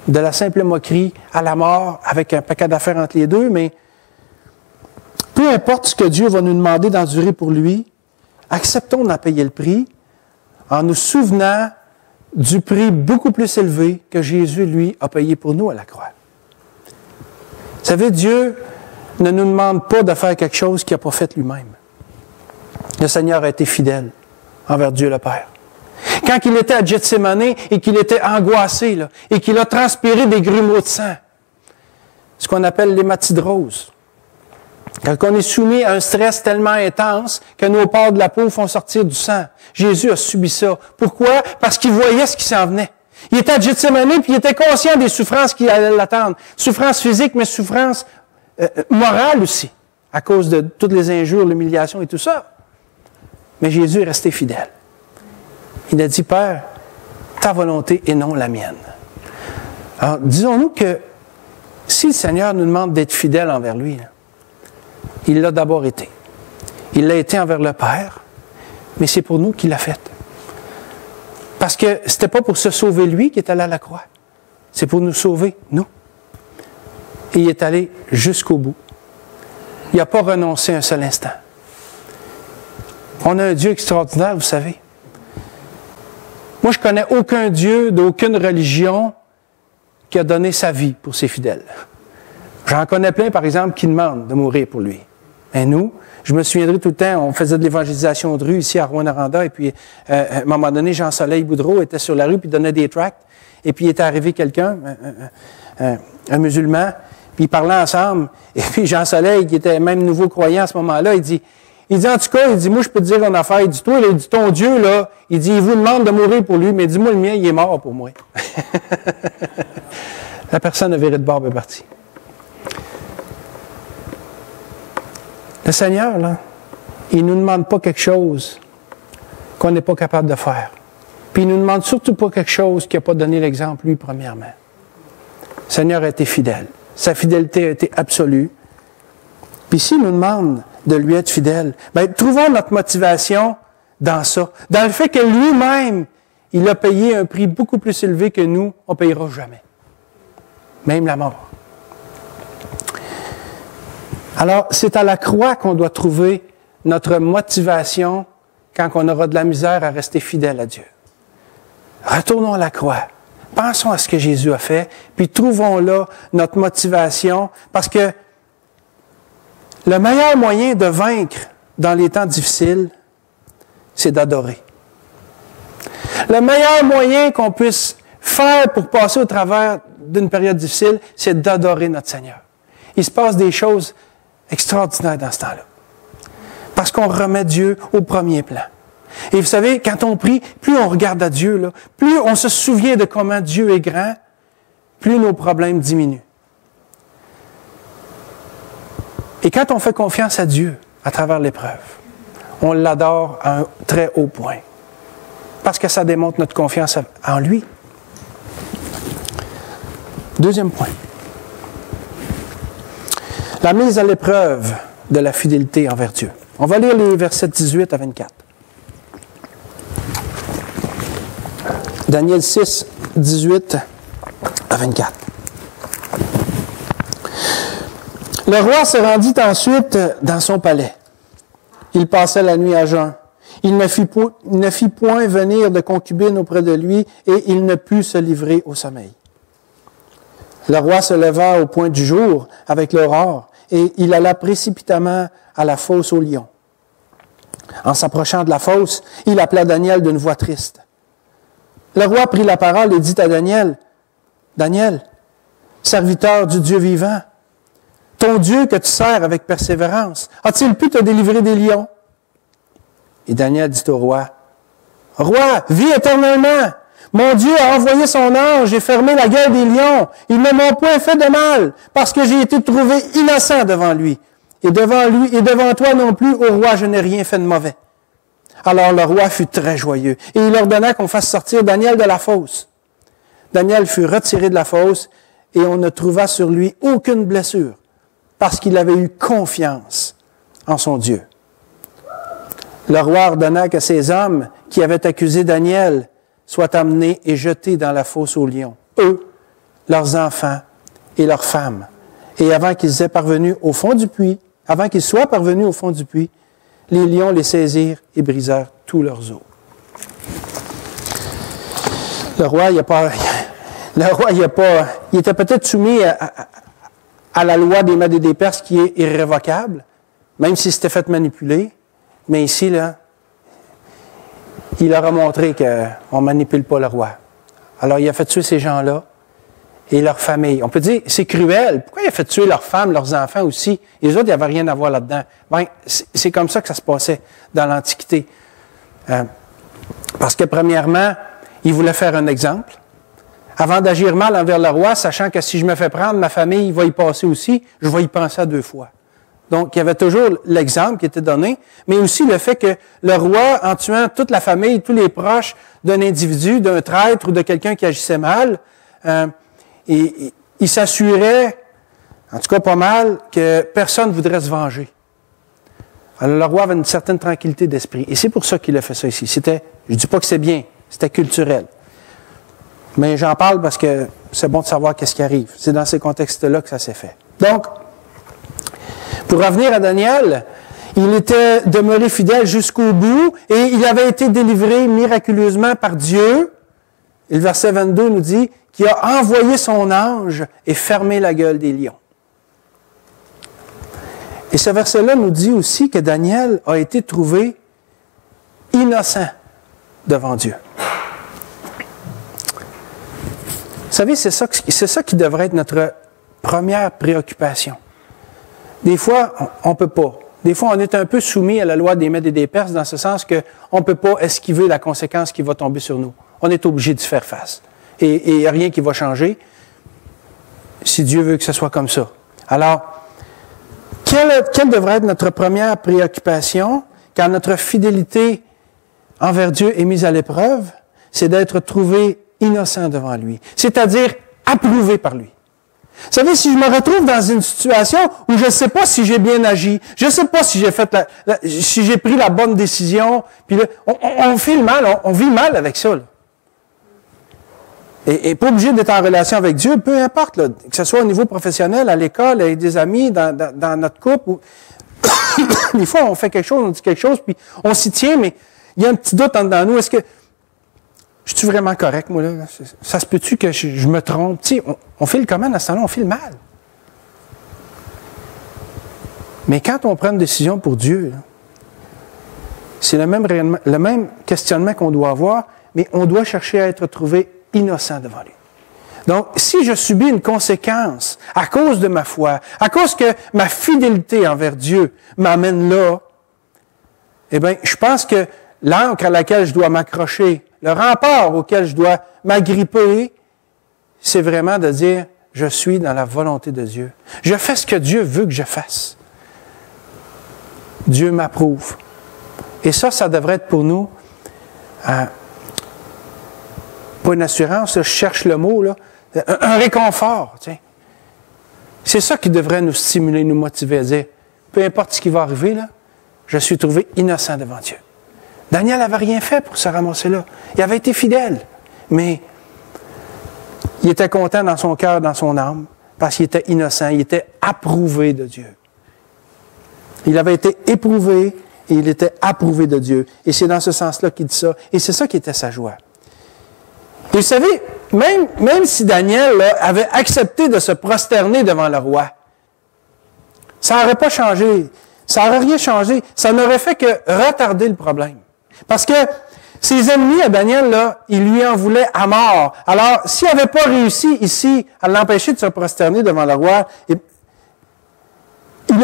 De la simple moquerie à la mort, avec un paquet d'affaires entre les deux, mais peu importe ce que Dieu va nous demander d'endurer pour lui, acceptons d'en payer le prix en nous souvenant du prix beaucoup plus élevé que Jésus, lui, a payé pour nous à la croix. Vous savez, Dieu ne nous demande pas de faire quelque chose qu'il n'a pas fait lui-même. Le Seigneur a été fidèle envers Dieu le Père. Quand il était à Gethsémane et qu'il était angoissé, là, et qu'il a transpiré des grumeaux de sang, ce qu'on appelle l'hématidrose. Quand on est soumis à un stress tellement intense que nos pores de la peau font sortir du sang. Jésus a subi ça. Pourquoi? Parce qu'il voyait ce qui s'en venait. Il était à Gethsémane puis il était conscient des souffrances qui allaient l'attendre. Souffrances physiques, mais souffrances morales aussi, à cause de toutes les injures, l'humiliation et tout ça. Mais Jésus est resté fidèle. Il a dit, Père, ta volonté et non la mienne. Alors, disons-nous que si le Seigneur nous demande d'être fidèle envers lui, là, il l'a d'abord été. Il l'a été envers le Père, mais c'est pour nous qu'il l'a fait. Parce que ce n'était pas pour se sauver lui qui est allé à la croix. C'est pour nous sauver, nous. Et il est allé jusqu'au bout. Il n'a pas renoncé un seul instant. On a un Dieu extraordinaire, vous savez. Moi, je ne connais aucun Dieu d'aucune religion qui a donné sa vie pour ses fidèles. J'en connais plein, par exemple, qui demandent de mourir pour lui. Mais nous, je me souviendrai tout le temps, on faisait de l'évangélisation de rue ici à Rouyn-Noranda, et puis à un moment donné, Jean-Soleil Boudreau était sur la rue, puis donnait des tracts, et puis il était arrivé quelqu'un, un musulman, puis ils parlaient ensemble. Et puis Jean Soleil, qui était même nouveau croyant à ce moment-là, il dit, en tout cas, moi, je peux te dire une affaire. Il dit, toi, il dit, ton Dieu, là, il dit, il vous demande de mourir pour lui, mais dis-moi, le mien, il est mort pour moi. La personne a viré de bord et est partie. Le Seigneur, là, il ne nous demande pas quelque chose qu'on n'est pas capable de faire. Puis il ne nous demande surtout pas quelque chose qu'il n'a pas donné l'exemple, lui, premièrement. Le Seigneur a été fidèle. Sa fidélité a été absolue. Puis s'il nous demande de lui être fidèle, bien, trouvons notre motivation dans ça. Dans le fait que lui-même, il a payé un prix beaucoup plus élevé que nous, on ne payera jamais. Même la mort. Alors, c'est à la croix qu'on doit trouver notre motivation quand on aura de la misère à rester fidèle à Dieu. Retournons à la croix. Pensons à ce que Jésus a fait, puis trouvons là notre motivation, parce que le meilleur moyen de vaincre dans les temps difficiles, c'est d'adorer. Le meilleur moyen qu'on puisse faire pour passer au travers d'une période difficile, c'est d'adorer notre Seigneur. Il se passe des choses extraordinaires dans ce temps-là. Parce qu'on remet Dieu au premier plan. Et vous savez, quand on prie, plus on regarde à Dieu, là, plus on se souvient de comment Dieu est grand, plus nos problèmes diminuent. Et quand on fait confiance à Dieu à travers l'épreuve, on l'adore à un très haut point. Parce que ça démontre notre confiance en lui. Deuxième point. La mise à l'épreuve de la fidélité envers Dieu. On va lire les versets 18 à 24. Daniel 6, 18 à 24. Le roi se rendit ensuite dans son palais. Il passa la nuit à jeun. Il ne fit point venir de concubine auprès de lui, et il ne put se livrer au sommeil. Le roi se leva au point du jour avec l'aurore, et il alla précipitamment à la fosse aux lions. En s'approchant de la fosse, il appela Daniel d'une voix triste. Le roi prit la parole et dit à Daniel, « Daniel, serviteur du Dieu vivant, ton Dieu que tu sers avec persévérance, a-t-il pu te délivrer des lions? » Et Daniel dit au roi, « Roi, vis éternellement! Mon Dieu a envoyé son ange et fermé la gueule des lions. Ils ne m'ont point fait de mal, parce que j'ai été trouvé innocent devant lui. Et devant toi non plus, ô roi, je n'ai rien fait de mauvais. » Alors le roi fut très joyeux, et il ordonna qu'on fasse sortir Daniel de la fosse. Daniel fut retiré de la fosse, et on ne trouva sur lui aucune blessure, parce qu'il avait eu confiance en son Dieu. Le roi ordonna que ces hommes qui avaient accusé Daniel soient amenés et jetés dans la fosse aux lions, eux, leurs enfants et leurs femmes. Et avant qu'ils soient parvenus au fond du puits, les lions les saisirent et brisèrent tous leurs os. Le roi, il était peut-être soumis à la loi des Mèdes et des Perses qui est irrévocable, même s'il s'était fait manipuler. Mais ici, là, il leur a montré qu'on ne manipule pas le roi. Alors, il a fait tuer ces gens-là et leurs familles. On peut dire, c'est cruel. Pourquoi il a fait tuer leurs femmes, leurs enfants aussi? Les autres, il n'y avait rien à voir là-dedans. Bien, c'est comme ça que ça se passait dans l'Antiquité. Parce que, premièrement, il voulait faire un exemple. Avant d'agir mal envers le roi, sachant que si je me fais prendre, ma famille va y passer aussi, je vais y penser à deux fois. Donc, il y avait toujours l'exemple qui était donné, mais aussi le fait que le roi, en tuant toute la famille, tous les proches d'un individu, d'un traître ou de quelqu'un qui agissait mal, il s'assurait, en tout cas pas mal, que personne ne voudrait se venger. Alors, le roi avait une certaine tranquillité d'esprit. Et c'est pour ça qu'il a fait ça ici. Je ne dis pas que c'est bien, c'était culturel. Mais j'en parle parce que c'est bon de savoir qu'est-ce qui arrive. C'est dans ces contextes-là que ça s'est fait. Donc, pour revenir à Daniel, il était demeuré fidèle jusqu'au bout et il avait été délivré miraculeusement par Dieu. Et le verset 22 nous dit qu'il a envoyé son ange et fermé la gueule des lions. Et ce verset-là nous dit aussi que Daniel a été trouvé innocent devant Dieu. Vous savez, c'est ça qui devrait être notre première préoccupation. Des fois, on ne peut pas. Des fois, on est un peu soumis à la loi des Mèdes et des Perses dans ce sens qu'on ne peut pas esquiver la conséquence qui va tomber sur nous. On est obligé d'y faire face. Et il n'y a rien qui va changer si Dieu veut que ce soit comme ça. Alors, quelle devrait être notre première préoccupation quand notre fidélité envers Dieu est mise à l'épreuve? C'est d'être trouvé innocent devant lui, c'est-à-dire approuvé par lui. Vous savez, si je me retrouve dans une situation où je ne sais pas si j'ai bien agi, je ne sais pas si j'ai fait si j'ai pris la bonne décision, puis là, on fait le mal, on vit mal avec ça. Là. Et pas obligé d'être en relation avec Dieu, peu importe, là, que ce soit au niveau professionnel, à l'école, avec des amis, dans notre couple. Ou des fois, on fait quelque chose, on dit quelque chose, puis on s'y tient, mais il y a un petit doute en dedans nous. Est-ce que je suis vraiment correct, moi, là? Ça se peut-tu que je me trompe? Tu sais, on file comment à ce temps-là? On file mal. Mais quand on prend une décision pour Dieu, là, c'est le même questionnement qu'on doit avoir, mais on doit chercher à être trouvé innocent devant lui. Donc, si je subis une conséquence à cause de ma foi, à cause que ma fidélité envers Dieu m'amène là, eh bien, je pense que l'ancre à laquelle je dois m'accrocher, le rempart auquel je dois m'agripper, c'est vraiment de dire, je suis dans la volonté de Dieu. Je fais ce que Dieu veut que je fasse. Dieu m'approuve. Et ça devrait être pour nous, pas une assurance, je cherche le mot, là, un réconfort. Tiens. C'est ça qui devrait nous stimuler, nous motiver à dire, peu importe ce qui va arriver, là, je suis trouvé innocent devant Dieu. Daniel n'avait rien fait pour se ramasser là. Il avait été fidèle, mais il était content dans son cœur, dans son âme, parce qu'il était innocent, il était approuvé de Dieu. Il avait été éprouvé et il était approuvé de Dieu. Et c'est dans ce sens-là qu'il dit ça. Et c'est ça qui était sa joie. Et vous savez, même si Daniel là, avait accepté de se prosterner devant le roi, ça n'aurait pas changé. Ça n'aurait rien changé. Ça n'aurait fait que retarder le problème. Parce que ses ennemis à Daniel, là, ils lui en voulaient à mort. Alors, s'il n'avait pas réussi ici à l'empêcher de se prosterner devant le roi, il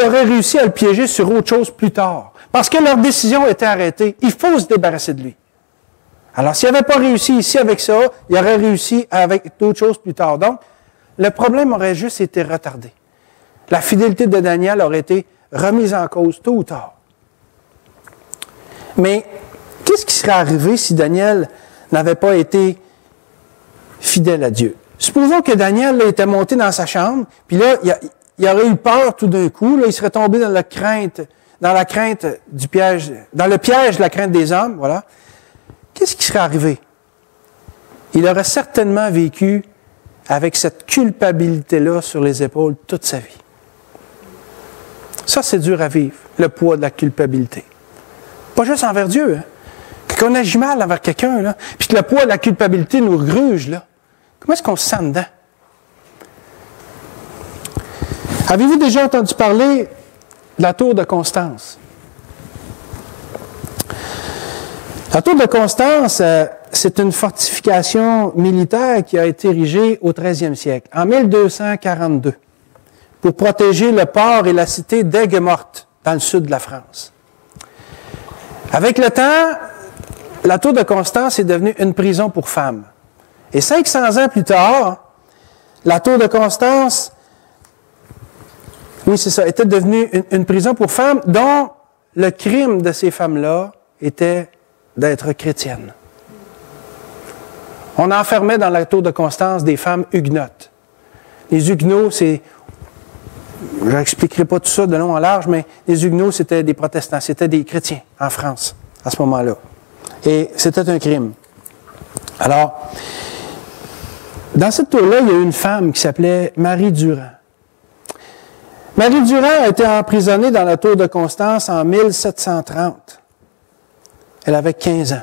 aurait réussi à le piéger sur autre chose plus tard. Parce que leur décision était arrêtée. Il faut se débarrasser de lui. Alors, s'il n'avait pas réussi ici avec ça, il aurait réussi avec d'autres choses plus tard. Donc, le problème aurait juste été retardé. La fidélité de Daniel aurait été remise en cause tôt ou tard. Mais, qu'est-ce qui serait arrivé si Daniel n'avait pas été fidèle à Dieu? Supposons que Daniel là, était monté dans sa chambre, puis là, il aurait eu peur tout d'un coup, là, il serait tombé dans la crainte du piège, dans le piège de la crainte des hommes, voilà. Qu'est-ce qui serait arrivé? Il aurait certainement vécu avec cette culpabilité-là sur les épaules toute sa vie. Ça, c'est dur à vivre, le poids de la culpabilité. Pas juste envers Dieu, hein. Qu'on agit mal envers quelqu'un, là, puis que le poids de la culpabilité nous gruge, là. Comment est-ce qu'on se sent dedans? Avez-vous déjà entendu parler de la tour de Constance? La tour de Constance, c'est une fortification militaire qui a été érigée au 13e siècle, en 1242, pour protéger le port et la cité d'Aigues-Mortes, dans le sud de la France. Avec le temps, la tour de Constance est devenue une prison pour femmes. Et 500 ans plus tard, la tour de Constance, oui, c'est ça, était devenue une prison pour femmes dont le crime de ces femmes-là était d'être chrétiennes. On enfermait dans la tour de Constance des femmes huguenotes. Les huguenots, je n'expliquerai pas tout ça de long en large, mais les huguenots, c'était des protestants, c'était des chrétiens en France à ce moment-là. Et c'était un crime. Alors, dans cette tour-là, il y a eu une femme qui s'appelait Marie Durand. Marie Durand a été emprisonnée dans la tour de Constance en 1730. Elle avait 15 ans.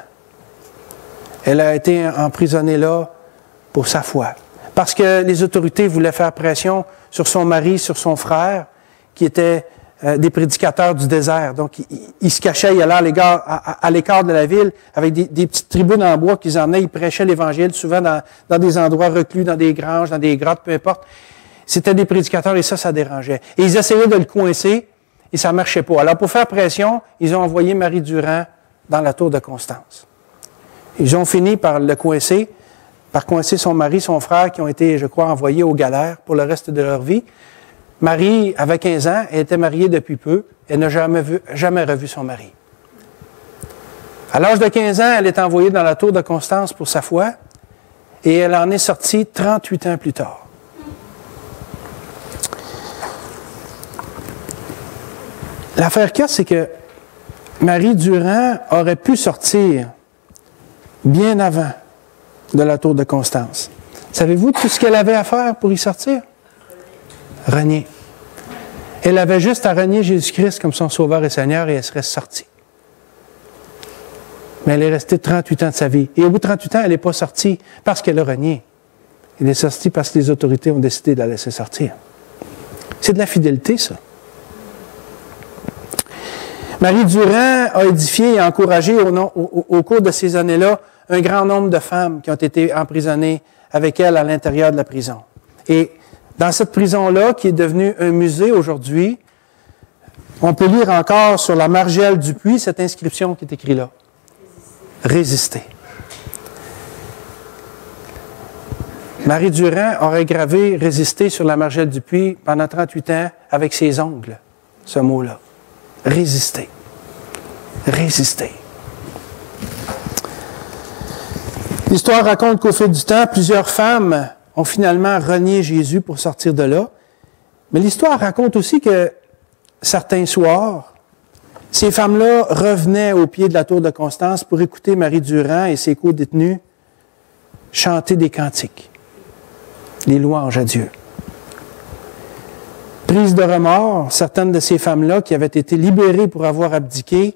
Elle a été emprisonnée là pour sa foi. Parce que les autorités voulaient faire pression sur son mari, sur son frère, qui étaient des prédicateurs du désert. Donc, ils se cachaient, ils allaient à l'écart de la ville avec des petites tribunes en bois qu'ils emmenaient. Ils prêchaient l'Évangile, souvent dans des endroits reclus, dans des granges, dans des grottes, peu importe. C'était des prédicateurs et ça dérangeait. Et ils essayaient de le coincer et ça ne marchait pas. Alors, pour faire pression, ils ont envoyé Marie Durand dans la tour de Constance. Ils ont fini par le coincer, par coincer son mari, son frère, qui ont été, je crois, envoyés aux galères pour le reste de leur vie. Marie avait 15 ans, elle était mariée depuis peu, elle n'a jamais revu son mari. À l'âge de 15 ans, elle est envoyée dans la tour de Constance pour sa foi, et elle en est sortie 38 ans plus tard. L'affaire qu'il y a, c'est que Marie Durand aurait pu sortir bien avant de la tour de Constance. Savez-vous tout ce qu'elle avait à faire pour y sortir? Renier. Elle avait juste à renier Jésus-Christ comme son Sauveur et Seigneur et elle serait sortie. Mais elle est restée 38 ans de sa vie. Et au bout de 38 ans, elle n'est pas sortie parce qu'elle a renié. Elle est sortie parce que les autorités ont décidé de la laisser sortir. C'est de la fidélité, ça. Marie Durand a édifié et encouragé au cours de ces années-là un grand nombre de femmes qui ont été emprisonnées avec elle à l'intérieur de la prison. Et dans cette prison-là, qui est devenue un musée aujourd'hui, on peut lire encore sur la margelle du puits cette inscription qui est écrite là. Résister. Marie Durand aurait gravé « résister » sur la margelle du puits pendant 38 ans avec ses ongles, ce mot-là. Résister. Résister. L'histoire raconte qu'au fil du temps, plusieurs femmes ont finalement renié Jésus pour sortir de là. Mais l'histoire raconte aussi que certains soirs, ces femmes-là revenaient au pied de la tour de Constance pour écouter Marie Durand et ses co-détenus chanter des cantiques, des louanges à Dieu. Prises de remords, certaines de ces femmes-là qui avaient été libérées pour avoir abdiqué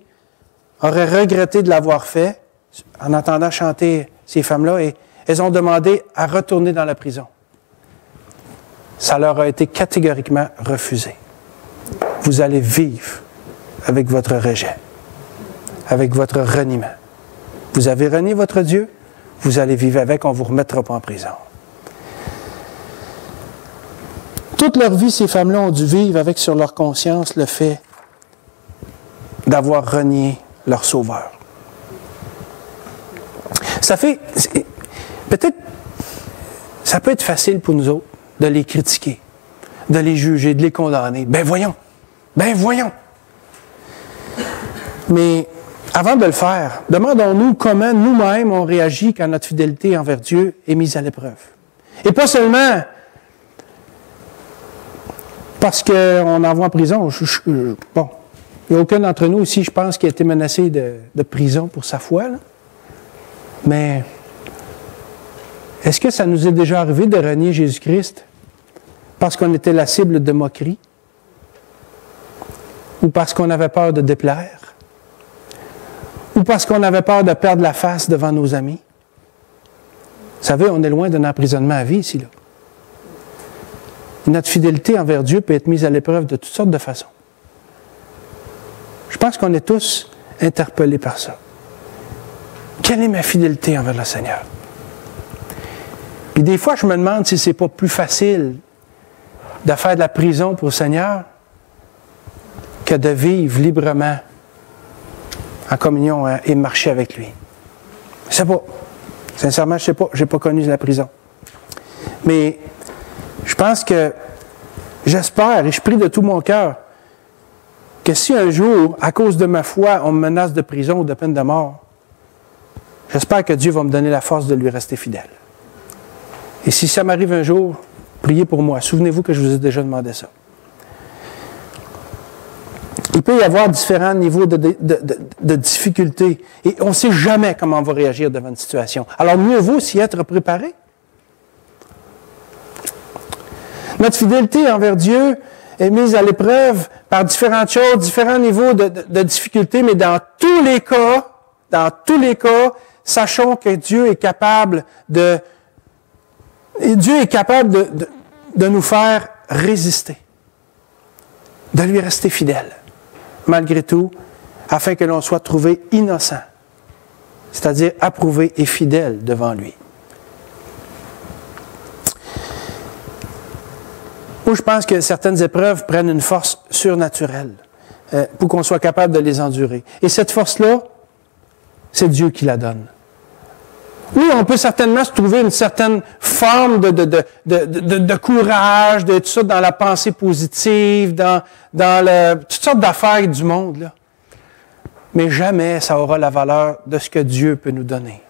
auraient regretté de l'avoir fait en entendant chanter ces femmes-là et elles ont demandé à retourner dans la prison. Ça leur a été catégoriquement refusé. Vous allez vivre avec votre rejet, avec votre reniement. Vous avez renié votre Dieu, vous allez vivre avec, on ne vous remettra pas en prison. Toute leur vie, ces femmes-là ont dû vivre avec sur leur conscience le fait d'avoir renié leur Sauveur. Ça peut être facile pour nous autres de les critiquer, de les juger, de les condamner. Ben voyons. Mais avant de le faire, demandons-nous comment nous-mêmes on réagit quand notre fidélité envers Dieu est mise à l'épreuve. Et pas seulement parce qu'on envoie en prison. Bon, il n'y a aucun d'entre nous ici, je pense, qui a été menacé de prison pour sa foi. Là. Mais est-ce que ça nous est déjà arrivé de renier Jésus-Christ parce qu'on était la cible de moquerie? Ou parce qu'on avait peur de déplaire? Ou parce qu'on avait peur de perdre la face devant nos amis? Vous savez, on est loin d'un emprisonnement à vie ici, là. Notre fidélité envers Dieu peut être mise à l'épreuve de toutes sortes de façons. Je pense qu'on est tous interpellés par ça. Quelle est ma fidélité envers le Seigneur? Puis des fois, je me demande si c'est pas plus facile de faire de la prison pour le Seigneur que de vivre librement en communion et marcher avec lui. Je ne sais pas. Sincèrement, je ne sais pas. Je n'ai pas connu la prison. Mais je pense que j'espère et je prie de tout mon cœur que si un jour, à cause de ma foi, on me menace de prison ou de peine de mort, j'espère que Dieu va me donner la force de lui rester fidèle. Et si ça m'arrive un jour, priez pour moi. Souvenez-vous que je vous ai déjà demandé ça. Il peut y avoir différents niveaux de difficultés et on ne sait jamais comment on va réagir devant une situation. Alors mieux vaut s'y être préparé. Notre fidélité envers Dieu est mise à l'épreuve par différentes choses, différents niveaux de difficultés, mais dans tous les cas, sachons que Dieu est capable de nous faire résister, de lui rester fidèle, malgré tout, afin que l'on soit trouvé innocent, c'est-à-dire approuvé et fidèle devant lui. Moi, je pense que certaines épreuves prennent une force surnaturelle pour qu'on soit capable de les endurer. Et cette force-là, c'est Dieu qui la donne. Oui, on peut certainement se trouver une certaine forme de courage, de tout ça dans la pensée positive, dans toutes sortes d'affaires du monde, là. Mais jamais ça aura la valeur de ce que Dieu peut nous donner.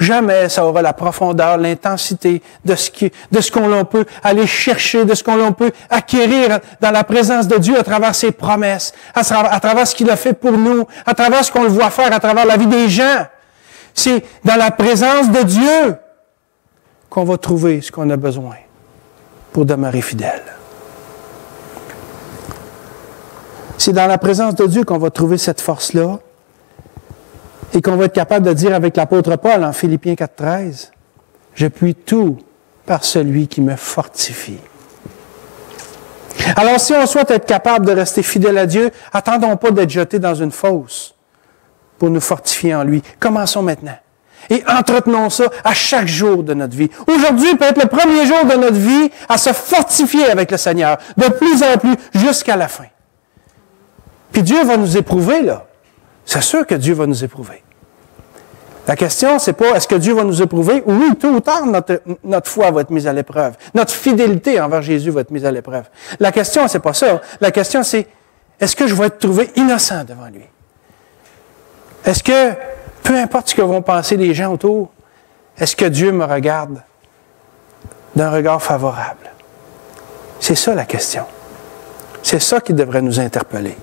Jamais ça aura la profondeur, l'intensité de ce qu'on peut aller chercher, de ce qu'on peut acquérir dans la présence de Dieu à travers ses promesses, à travers ce qu'il a fait pour nous, à travers ce qu'on le voit faire, à travers la vie des gens. C'est dans la présence de Dieu qu'on va trouver ce qu'on a besoin pour demeurer fidèle. C'est dans la présence de Dieu qu'on va trouver cette force-là et qu'on va être capable de dire avec l'apôtre Paul en Philippiens 4,13, « Je puis tout par celui qui me fortifie. » Alors, si on souhaite être capable de rester fidèle à Dieu, attendons pas d'être jetés dans une fosse pour nous fortifier en lui. Commençons maintenant. Et entretenons ça à chaque jour de notre vie. Aujourd'hui peut être le premier jour de notre vie à se fortifier avec le Seigneur, de plus en plus, jusqu'à la fin. Puis Dieu va nous éprouver, là. C'est sûr que Dieu va nous éprouver. La question, c'est pas est-ce que Dieu va nous éprouver? Oui, tôt ou tard, notre foi va être mise à l'épreuve. Notre fidélité envers Jésus va être mise à l'épreuve. La question, c'est pas ça. La question, c'est est-ce que je vais être trouvé innocent devant lui? Est-ce que, peu importe ce que vont penser les gens autour, est-ce que Dieu me regarde d'un regard favorable? C'est ça la question. C'est ça qui devrait nous interpeller.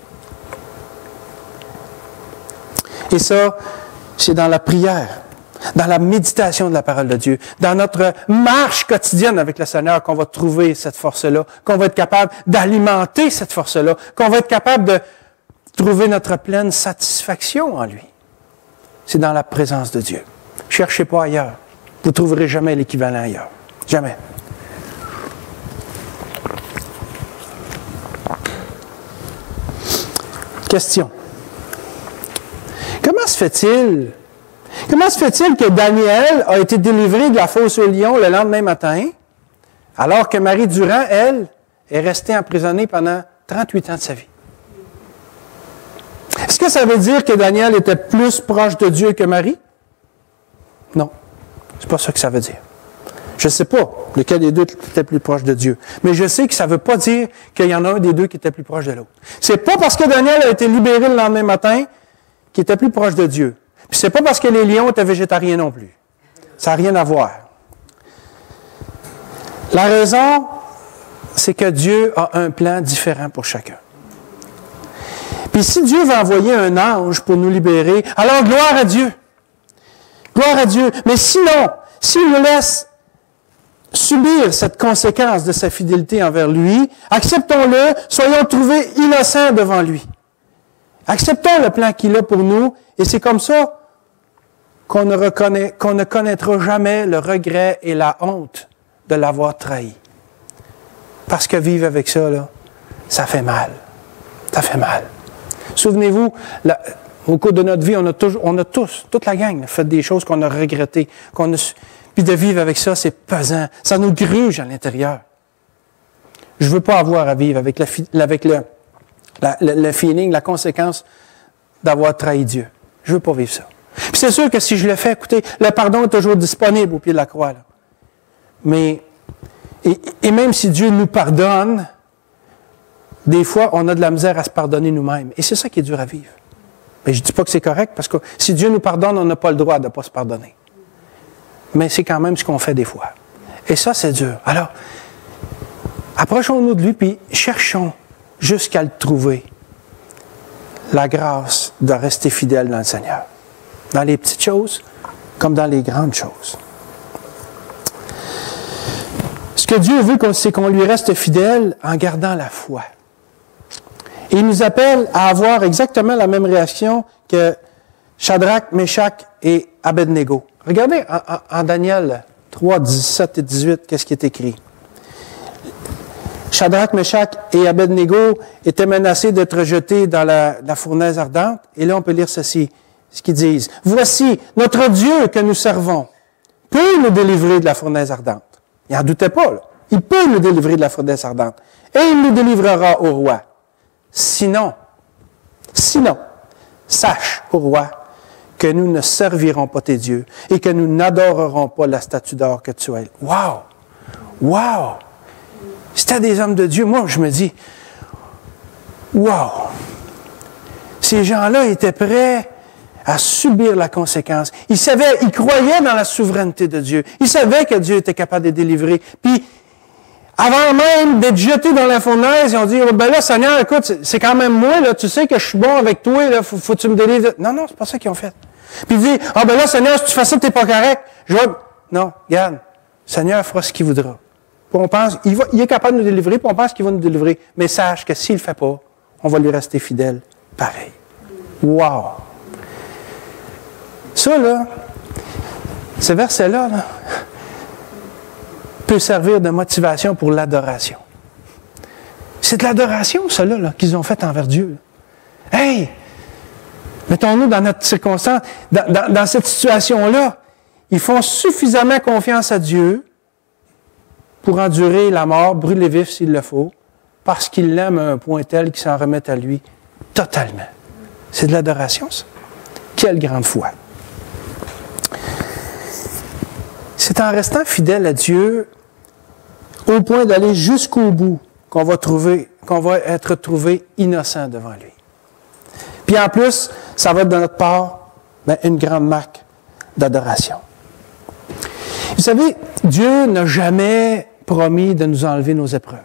Et ça, c'est dans la prière, dans la méditation de la parole de Dieu, dans notre marche quotidienne avec le Seigneur qu'on va trouver cette force-là, qu'on va être capable d'alimenter cette force-là, qu'on va être capable de trouver notre pleine satisfaction en lui. C'est dans la présence de Dieu. Cherchez pas ailleurs. Vous ne trouverez jamais l'équivalent ailleurs. Jamais. Question. Comment se fait-il que Daniel a été délivré de la fosse au lion le lendemain matin, alors que Marie Durand, elle, est restée emprisonnée pendant 38 ans de sa vie? Est-ce que ça veut dire que Daniel était plus proche de Dieu que Marie? Non. C'est pas ça que ça veut dire. Je ne sais pas lequel des deux était plus proche de Dieu. Mais je sais que ça ne veut pas dire qu'il y en a un des deux qui était plus proche de l'autre. C'est pas parce que Daniel a été libéré le lendemain matin qu'il était plus proche de Dieu. Puis c'est pas parce que les lions étaient végétariens non plus. Ça n'a rien à voir. La raison, c'est que Dieu a un plan différent pour chacun. Puis si Dieu va envoyer un ange pour nous libérer, alors gloire à Dieu. Gloire à Dieu. Mais sinon, s'il nous laisse subir cette conséquence de sa fidélité envers lui, acceptons-le, soyons trouvés innocents devant lui. Acceptons le plan qu'il a pour nous, et c'est comme ça qu'on ne connaîtra jamais le regret et la honte de l'avoir trahi. Parce que vivre avec ça, là, ça fait mal. Ça fait mal. Souvenez-vous, au cours de notre vie, on a tous, toute la gang, fait des choses qu'on a regrettées. Puis de vivre avec ça, c'est pesant. Ça nous gruge à l'intérieur. Je ne veux pas avoir à vivre avec le feeling, la conséquence d'avoir trahi Dieu. Je ne veux pas vivre ça. Puis c'est sûr que si je le fais, écoutez, le pardon est toujours disponible au pied de la croix. Là. Mais, et même si Dieu nous pardonne, des fois, on a de la misère à se pardonner nous-mêmes. Et c'est ça qui est dur à vivre. Mais je ne dis pas que c'est correct, parce que si Dieu nous pardonne, on n'a pas le droit de ne pas se pardonner. Mais c'est quand même ce qu'on fait des fois. Et ça, c'est dur. Alors, approchons-nous de lui, puis cherchons jusqu'à le trouver. La grâce de rester fidèle dans le Seigneur. Dans les petites choses, comme dans les grandes choses. Ce que Dieu veut, c'est qu'on lui reste fidèle en gardant la foi. Et il nous appelle à avoir exactement la même réaction que Shadrach, Meshach et Abednego. Regardez en Daniel 3, 17 et 18, qu'est-ce qui est écrit. Shadrach, Meshach et Abednego étaient menacés d'être jetés dans la fournaise ardente. Et là, on peut lire ceci, ce qu'ils disent. « Voici, notre Dieu que nous servons peut nous délivrer de la fournaise ardente. » Ils n'en doutaient pas, là. Il peut nous délivrer de la fournaise ardente. Et il nous délivrera au roi. Sinon, sache, ô roi, que nous ne servirons pas tes dieux et que nous n'adorerons pas la statue d'or que tu as. Wow! Wow! C'était des hommes de Dieu. Moi, je me dis, wow! Ces gens-là étaient prêts à subir la conséquence. Ils croyaient dans la souveraineté de Dieu. Ils savaient que Dieu était capable de délivrer. Puis, avant même d'être jetés dans la fournaise, ils ont dit, oh, ben là, Seigneur, écoute, c'est quand même moi, là, tu sais que je suis bon avec toi, là, faut que tu me délivres. Non, c'est pas ça qu'ils ont fait. Puis il dit, ah ben là, Seigneur, si tu fais ça, t'es pas correct. Non, regarde, Seigneur fera ce qu'il voudra. Puis on pense, il est capable de nous délivrer, puis on pense qu'il va nous délivrer. Mais sache que s'il le fait pas, on va lui rester fidèle. Pareil. Wow! Ça, là, ce verset-là, là, peut servir de motivation pour l'adoration. C'est de l'adoration, ça, là, qu'ils ont fait envers Dieu. Hey! Mettons-nous dans notre circonstance, dans cette situation-là, ils font suffisamment confiance à Dieu pour endurer la mort, brûler vif s'il le faut, parce qu'ils l'aiment à un point tel qu'ils s'en remettent à lui totalement. C'est de l'adoration, ça. Quelle grande foi! C'est en restant fidèle à Dieu, au point d'aller jusqu'au bout, qu'on va être trouvé innocent devant lui. Puis en plus, ça va être de notre part une grande marque d'adoration. Vous savez, Dieu n'a jamais promis de nous enlever nos épreuves.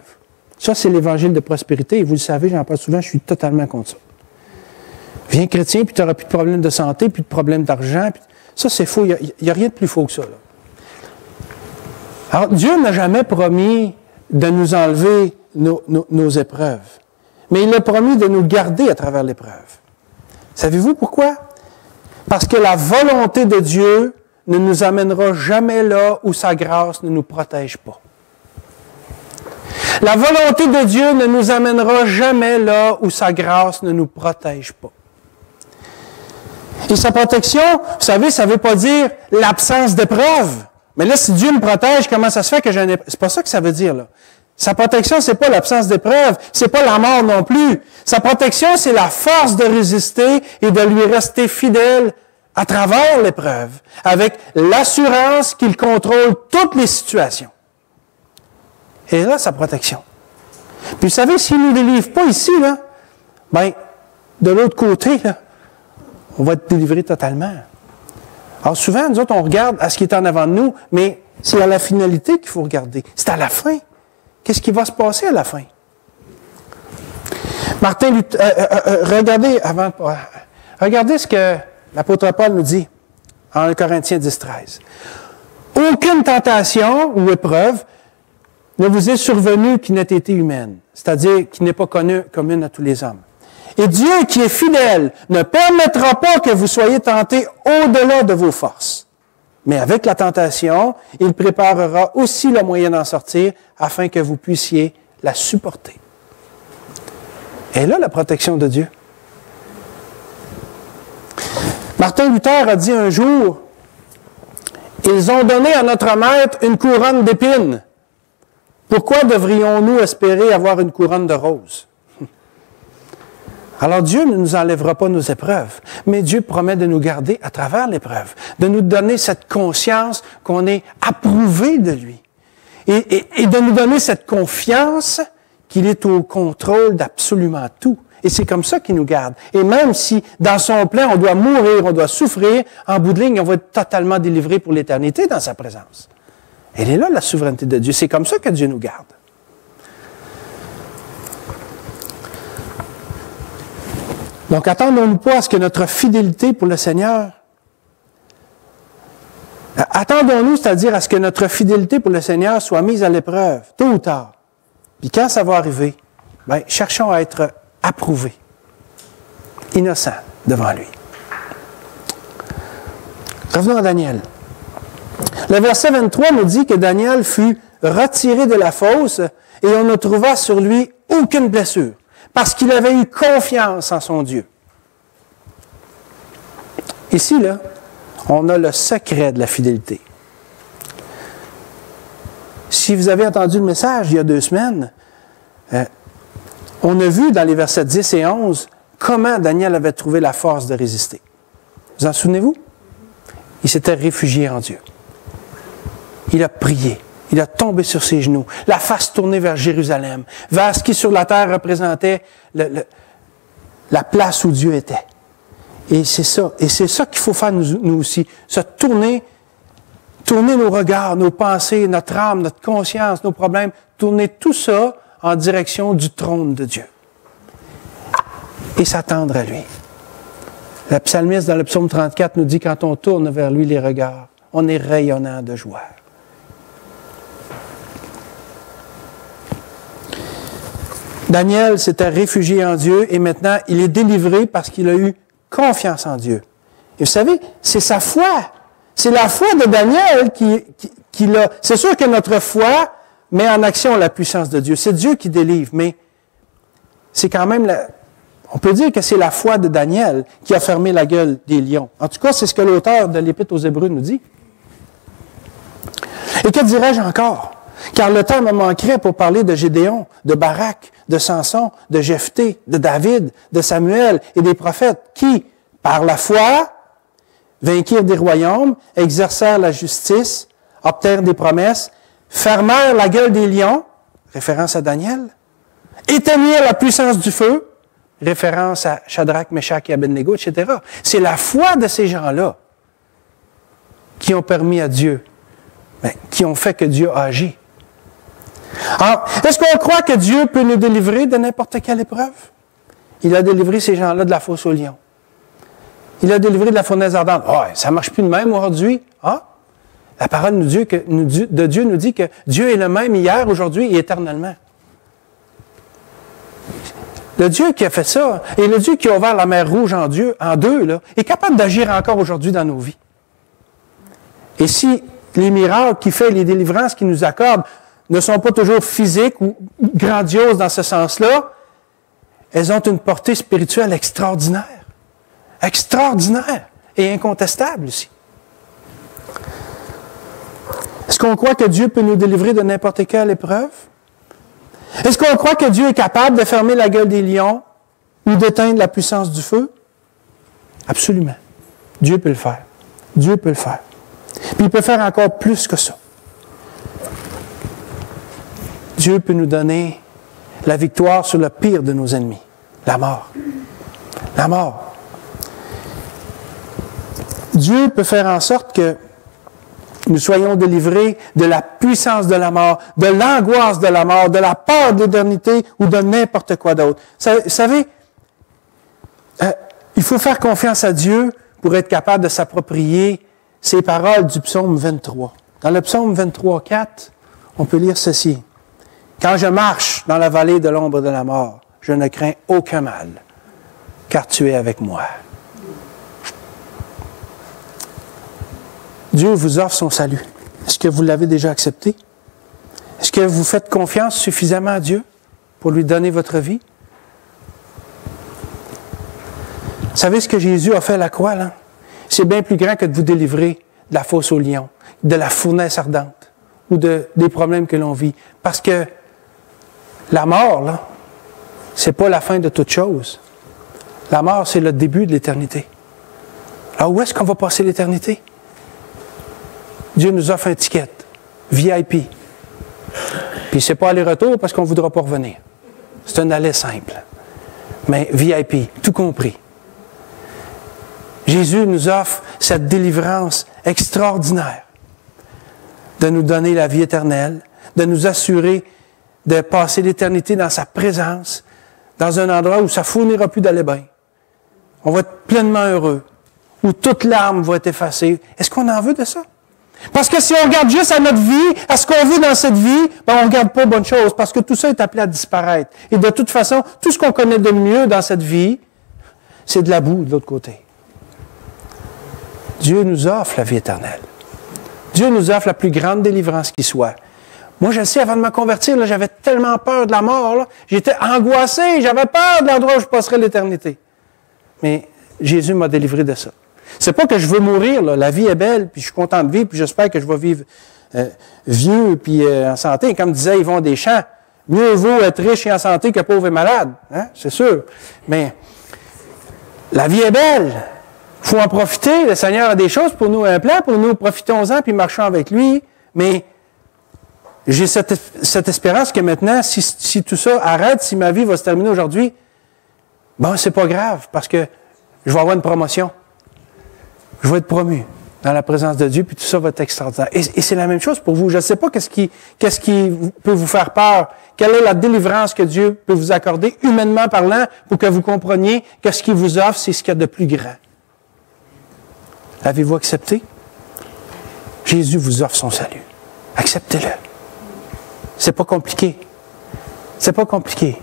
Ça, c'est l'évangile de prospérité, et vous le savez, j'en parle souvent, je suis totalement contre ça. Viens chrétien, puis tu n'auras plus de problème de santé, plus de problème d'argent. Ça, c'est faux. Il n'y a rien de plus faux que ça, là. Alors, Dieu n'a jamais promis de nous enlever nos épreuves, mais il a promis de nous garder à travers l'épreuve. Savez-vous pourquoi? Parce que la volonté de Dieu ne nous amènera jamais là où sa grâce ne nous protège pas. La volonté de Dieu ne nous amènera jamais là où sa grâce ne nous protège pas. Et sa protection, vous savez, ça ne veut pas dire l'absence d'épreuve. Mais là, si Dieu me protège, comment ça se fait que j'ai un épreuve? C'est pas ça que ça veut dire, là. Sa protection, c'est pas l'absence d'épreuve, c'est pas la mort non plus. Sa protection, c'est la force de résister et de lui rester fidèle à travers l'épreuve, avec l'assurance qu'il contrôle toutes les situations. Et là, sa protection. Puis vous savez, s'il ne nous délivre pas ici, là, de l'autre côté, là, on va être délivré totalement. Alors souvent, nous autres, on regarde à ce qui est en avant de nous, mais c'est à la finalité qu'il faut regarder. C'est à la fin. Qu'est-ce qui va se passer à la fin? Martin Luther, regardez ce que l'apôtre Paul nous dit en 1 Corinthiens 10-13. Aucune tentation ou épreuve ne vous est survenue qui n'ait été humaine, c'est-à-dire qui n'est pas commune à tous les hommes. Et Dieu, qui est fidèle, ne permettra pas que vous soyez tentés au-delà de vos forces. Mais avec la tentation, il préparera aussi le moyen d'en sortir afin que vous puissiez la supporter. Et là, la protection de Dieu. Martin Luther a dit un jour, « Ils ont donné à notre maître une couronne d'épines. Pourquoi devrions-nous espérer avoir une couronne de roses? » Alors Dieu ne nous enlèvera pas nos épreuves, mais Dieu promet de nous garder à travers l'épreuve, de nous donner cette conscience qu'on est approuvé de lui et de nous donner cette confiance qu'il est au contrôle d'absolument tout. Et c'est comme ça qu'il nous garde. Et même si dans son plan, on doit mourir, on doit souffrir, en bout de ligne, on va être totalement délivré pour l'éternité dans sa présence. Elle est là, la souveraineté de Dieu. C'est comme ça que Dieu nous garde. Donc, attendons-nous pas à ce que notre fidélité pour le Seigneur, attendons-nous, c'est-à-dire à ce que notre fidélité pour le Seigneur soit mise à l'épreuve, tôt ou tard. Puis quand ça va arriver, cherchons à être approuvés, innocents devant lui. Revenons à Daniel. Le verset 23 nous dit que Daniel fut retiré de la fosse et on ne trouva sur lui aucune blessure. Parce qu'il avait eu confiance en son Dieu. Ici, là, on a le secret de la fidélité. Si si vous avez entendu le message il y a 2 semaines, on a vu dans les versets 10 et 11 comment Daniel avait trouvé la force de résister. Vous en souvenez-vous? Il s'était réfugié en Dieu. Il a prié. Il a tombé sur ses genoux, la face tournée vers Jérusalem, vers ce qui sur la terre représentait la place où Dieu était. Et c'est ça. Et c'est ça qu'il faut faire nous aussi. Se tourner nos regards, nos pensées, notre âme, notre conscience, nos problèmes, tourner tout ça en direction du trône de Dieu. Et s'attendre à lui. Le psalmiste dans le psaume 34 nous dit, quand on tourne vers lui les regards, on est rayonnant de joie. Daniel s'était réfugié en Dieu et maintenant il est délivré parce qu'il a eu confiance en Dieu. Et vous savez, c'est sa foi. C'est la foi de Daniel qui l'a... C'est sûr que notre foi met en action la puissance de Dieu. C'est Dieu qui délivre, mais c'est quand même... On peut dire que c'est la foi de Daniel qui a fermé la gueule des lions. En tout cas, c'est ce que l'auteur de l'Épître aux Hébreux nous dit. Et que dirais-je encore? Car le temps me manquerait pour parler de Gédéon, de Barak, de Samson, de Jephthé, de David, de Samuel et des prophètes qui, par la foi, vainquirent des royaumes, exercèrent la justice, obtinrent des promesses, fermèrent la gueule des lions, référence à Daniel, éteignirent la puissance du feu, référence à Shadrach, Meshach et Abednego, etc. C'est la foi de ces gens-là qui ont permis à Dieu, qui ont fait que Dieu a agi. Alors, est-ce qu'on croit que Dieu peut nous délivrer de n'importe quelle épreuve? Il a délivré ces gens-là de la fosse aux lions. Il a délivré de la fournaise ardente. Oh, ça ne marche plus de même aujourd'hui. Ah? La parole de Dieu nous dit que Dieu est le même hier, aujourd'hui et éternellement. Le Dieu qui a fait ça, et le Dieu qui a ouvert la mer Rouge en deux, là, est capable d'agir encore aujourd'hui dans nos vies. Et si les miracles qu'il fait, les délivrances qu'il nous accorde, ne sont pas toujours physiques ou grandioses dans ce sens-là, elles ont une portée spirituelle extraordinaire. Extraordinaire et incontestable aussi. Est-ce qu'on croit que Dieu peut nous délivrer de n'importe quelle épreuve? Est-ce qu'on croit que Dieu est capable de fermer la gueule des lions ou d'éteindre la puissance du feu? Absolument. Dieu peut le faire. Dieu peut le faire. Puis il peut faire encore plus que ça. Dieu peut nous donner la victoire sur le pire de nos ennemis, la mort. La mort. Dieu peut faire en sorte que nous soyons délivrés de la puissance de la mort, de l'angoisse de la mort, de la peur de l'éternité ou de n'importe quoi d'autre. Vous savez, il faut faire confiance à Dieu pour être capable de s'approprier ces paroles du psaume 23. Dans le psaume 23, 4, on peut lire ceci. « Quand je marche dans la vallée de l'ombre de la mort, je ne crains aucun mal, car tu es avec moi. » Dieu vous offre son salut. Est-ce que vous l'avez déjà accepté? Est-ce que vous faites confiance suffisamment à Dieu pour lui donner votre vie? Vous savez ce que Jésus a fait à la croix, là? C'est bien plus grand que de vous délivrer de la fosse aux lions, de la fournaise ardente ou des problèmes que l'on vit. Parce que la mort, là, c'est pas la fin de toute chose. La mort, c'est le début de l'éternité. Alors, où est-ce qu'on va passer l'éternité? Dieu nous offre un ticket, VIP. Puis c'est pas aller-retour parce qu'on ne voudra pas revenir. C'est un aller simple. Mais VIP, tout compris. Jésus nous offre cette délivrance extraordinaire de nous donner la vie éternelle, de nous assurer de passer l'éternité dans sa présence, dans un endroit où ça ne fournira plus d'aller bien. On va être pleinement heureux, où toute larme va être effacée. Est-ce qu'on en veut de ça? Parce que si on regarde juste à notre vie, à ce qu'on veut dans cette vie, on ne regarde pas bonne chose, parce que tout ça est appelé à disparaître. Et de toute façon, tout ce qu'on connaît de mieux dans cette vie, c'est de la boue de l'autre côté. Dieu nous offre la vie éternelle. Dieu nous offre la plus grande délivrance qui soit. Moi, je le sais, avant de me convertir, là, j'avais tellement peur de la mort. Là, j'étais angoissé, j'avais peur de l'endroit où je passerais l'éternité. Mais Jésus m'a délivré de ça. C'est pas que je veux mourir, là. La vie est belle, puis je suis content de vivre, puis j'espère que je vais vivre vieux puis en santé. Comme disait Yvon Deschamps, mieux vaut être riche et en santé que pauvre et malade. Hein? C'est sûr. Mais la vie est belle. Il faut en profiter. Le Seigneur a des choses pour nous, un plan pour nous. Profitons-en puis marchons avec lui. Mais j'ai cette espérance que maintenant, si tout ça arrête, si ma vie va se terminer aujourd'hui, bon, c'est pas grave parce que je vais avoir une promotion. Je vais être promu dans la présence de Dieu, puis tout ça va être extraordinaire. Et c'est la même chose pour vous. Je ne sais pas qu'est-ce qui peut vous faire peur. Quelle est la délivrance que Dieu peut vous accorder, humainement parlant, pour que vous compreniez que ce qu'il vous offre, c'est ce qu'il y a de plus grand. Avez-vous accepté? Jésus vous offre son salut. Acceptez-le. C'est pas compliqué. C'est pas compliqué.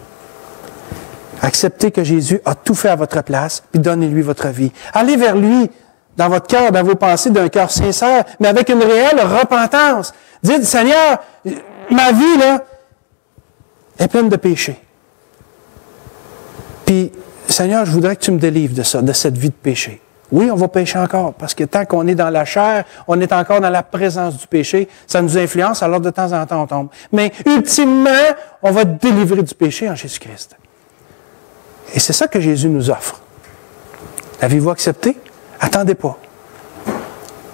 Acceptez que Jésus a tout fait à votre place, puis donnez-lui votre vie. Allez vers lui, dans votre cœur, dans vos pensées, d'un cœur sincère, mais avec une réelle repentance. Dites, Seigneur, ma vie, là, est pleine de péchés. Puis, Seigneur, je voudrais que tu me délivres de ça, de cette vie de péché. Oui, on va pécher encore, parce que tant qu'on est dans la chair, on est encore dans la présence du péché, ça nous influence, alors de temps en temps, on tombe. Mais, ultimement, on va être délivré du péché en Jésus-Christ. Et c'est ça que Jésus nous offre. L'avez-vous accepté? Attendez pas.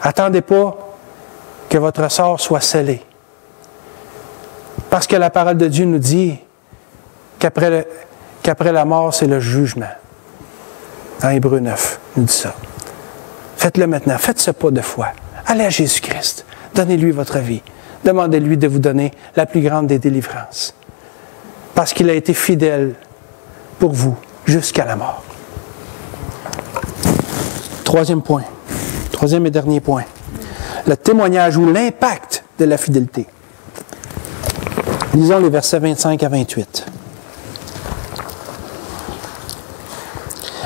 Attendez pas que votre sort soit scellé. Parce que la parole de Dieu nous dit qu'après la mort, c'est le jugement. Dans Hébreux 9, nous dit ça. Faites-le maintenant. Faites ce pas de foi. Allez à Jésus-Christ. Donnez-lui votre vie. Demandez-lui de vous donner la plus grande des délivrances. Parce qu'il a été fidèle pour vous jusqu'à la mort. Troisième point. Troisième et dernier point. Le témoignage ou l'impact de la fidélité. Lisons les versets 25 à 28.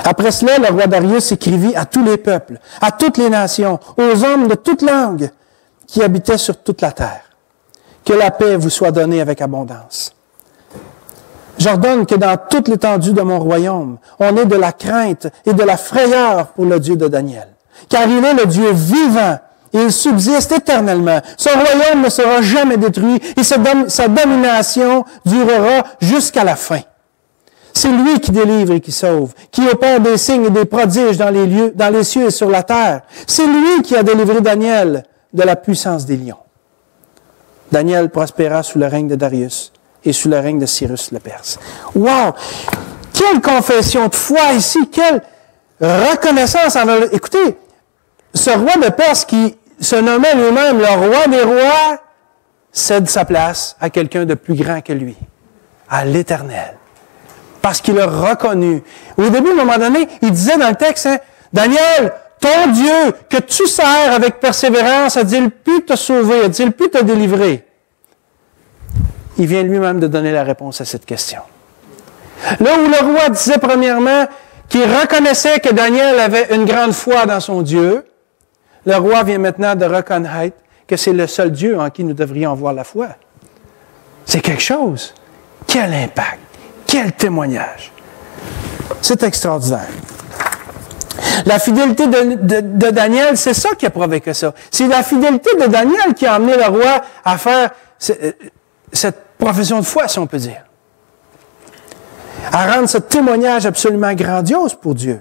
Après cela, le roi Darius écrivit à tous les peuples, à toutes les nations, aux hommes de toute langue qui habitaient sur toute la terre. Que la paix vous soit donnée avec abondance. J'ordonne que dans toute l'étendue de mon royaume, on ait de la crainte et de la frayeur pour le Dieu de Daniel. Car il est le Dieu vivant et il subsiste éternellement. Son royaume ne sera jamais détruit et sa domination durera jusqu'à la fin. C'est lui qui délivre et qui sauve, qui opère des signes et des prodiges dans les cieux et sur la terre. C'est lui qui a délivré Daniel de la puissance des lions. Daniel prospéra sous le règne de Darius et sous le règne de Cyrus le Perse. Wow! Quelle confession de foi ici! Quelle reconnaissance envers... Écoutez, ce roi de Perse qui se nommait lui-même le roi des rois cède sa place à quelqu'un de plus grand que lui, à l'Éternel. Parce qu'il a reconnu. Au début, à un moment donné, il disait dans le texte, hein, Daniel, ton Dieu, que tu sers avec persévérance, a-t-il pu te sauver? A-t-il pu te délivrer? Il vient lui-même de donner la réponse à cette question. Là où le roi disait premièrement qu'il reconnaissait que Daniel avait une grande foi dans son Dieu, le roi vient maintenant de reconnaître que c'est le seul Dieu en qui nous devrions avoir la foi. C'est quelque chose. Quel impact! Quel témoignage! C'est extraordinaire. La fidélité de Daniel, c'est ça qui a provoqué ça. C'est la fidélité de Daniel qui a amené le roi à faire cette profession de foi, si on peut dire. À rendre ce témoignage absolument grandiose pour Dieu.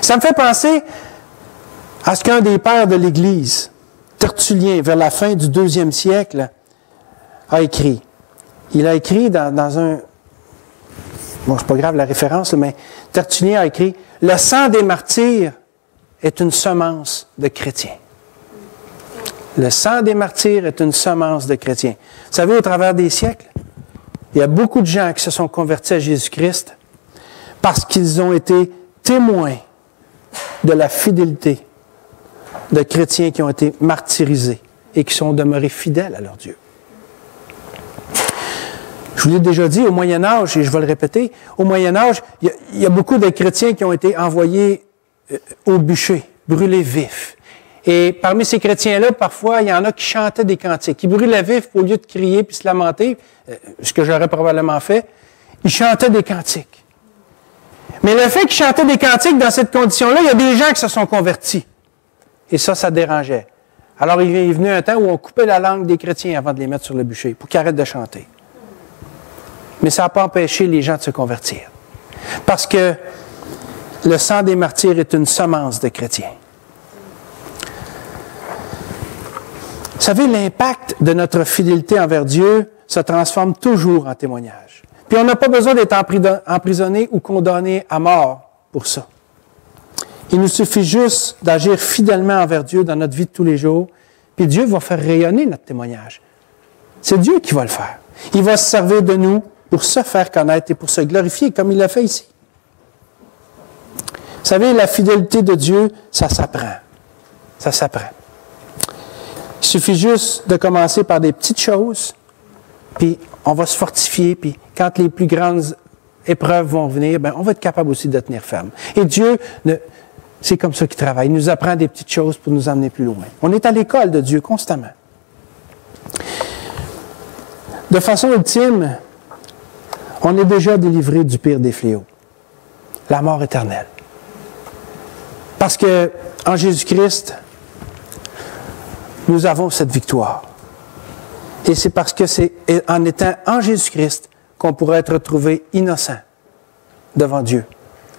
Ça me fait penser à ce qu'un des pères de l'Église, Tertullien, vers la fin du 2e siècle, a écrit. Il a écrit dans un... Bon, c'est pas grave la référence, mais Tertullien a écrit « Le sang des martyrs est une semence de chrétiens. » Le sang des martyrs est une semence de chrétiens. Vous savez, au travers des siècles, il y a beaucoup de gens qui se sont convertis à Jésus-Christ parce qu'ils ont été témoins de la fidélité de chrétiens qui ont été martyrisés et qui sont demeurés fidèles à leur Dieu. Je vous l'ai déjà dit, au Moyen Âge, et je vais le répéter, au Moyen Âge, il y a beaucoup de chrétiens qui ont été envoyés au bûcher, brûlés vifs. Et parmi ces chrétiens-là, parfois, il y en a qui chantaient des cantiques. Ils brûlaient vifs au lieu de crier puis se lamenter, ce que j'aurais probablement fait. Ils chantaient des cantiques. Mais le fait qu'ils chantaient des cantiques dans cette condition-là, il y a des gens qui se sont convertis. Et ça dérangeait. Alors, il est venu un temps où on coupait la langue des chrétiens avant de les mettre sur le bûcher pour qu'ils arrêtent de chanter. Mais ça n'a pas empêché les gens de se convertir. Parce que le sang des martyrs est une semence de chrétiens. Vous savez, l'impact de notre fidélité envers Dieu se transforme toujours en témoignage. Puis on n'a pas besoin d'être emprisonné ou condamné à mort pour ça. Il nous suffit juste d'agir fidèlement envers Dieu dans notre vie de tous les jours, puis Dieu va faire rayonner notre témoignage. C'est Dieu qui va le faire. Il va se servir de nous pour se faire connaître et pour se glorifier, comme il l'a fait ici. Vous savez, la fidélité de Dieu, ça s'apprend. Ça s'apprend. Il suffit juste de commencer par des petites choses, puis on va se fortifier, puis quand les plus grandes épreuves vont venir, bien, on va être capable aussi de tenir ferme. Et Dieu, c'est comme ça qu'il travaille. Il nous apprend des petites choses pour nous emmener plus loin. On est à l'école de Dieu constamment. De façon ultime, on est déjà délivré du pire des fléaux, la mort éternelle. Parce que en Jésus-Christ, nous avons cette victoire. Et c'est parce que c'est en étant en Jésus-Christ qu'on pourrait être retrouvé innocent devant Dieu,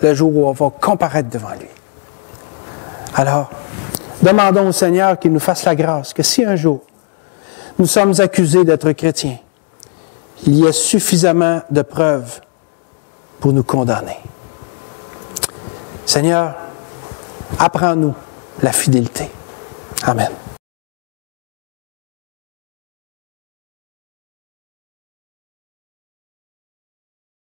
le jour où on va comparaître devant lui. Alors, demandons au Seigneur qu'il nous fasse la grâce, que si un jour nous sommes accusés d'être chrétiens, il y a suffisamment de preuves pour nous condamner. Seigneur, apprends-nous la fidélité. Amen.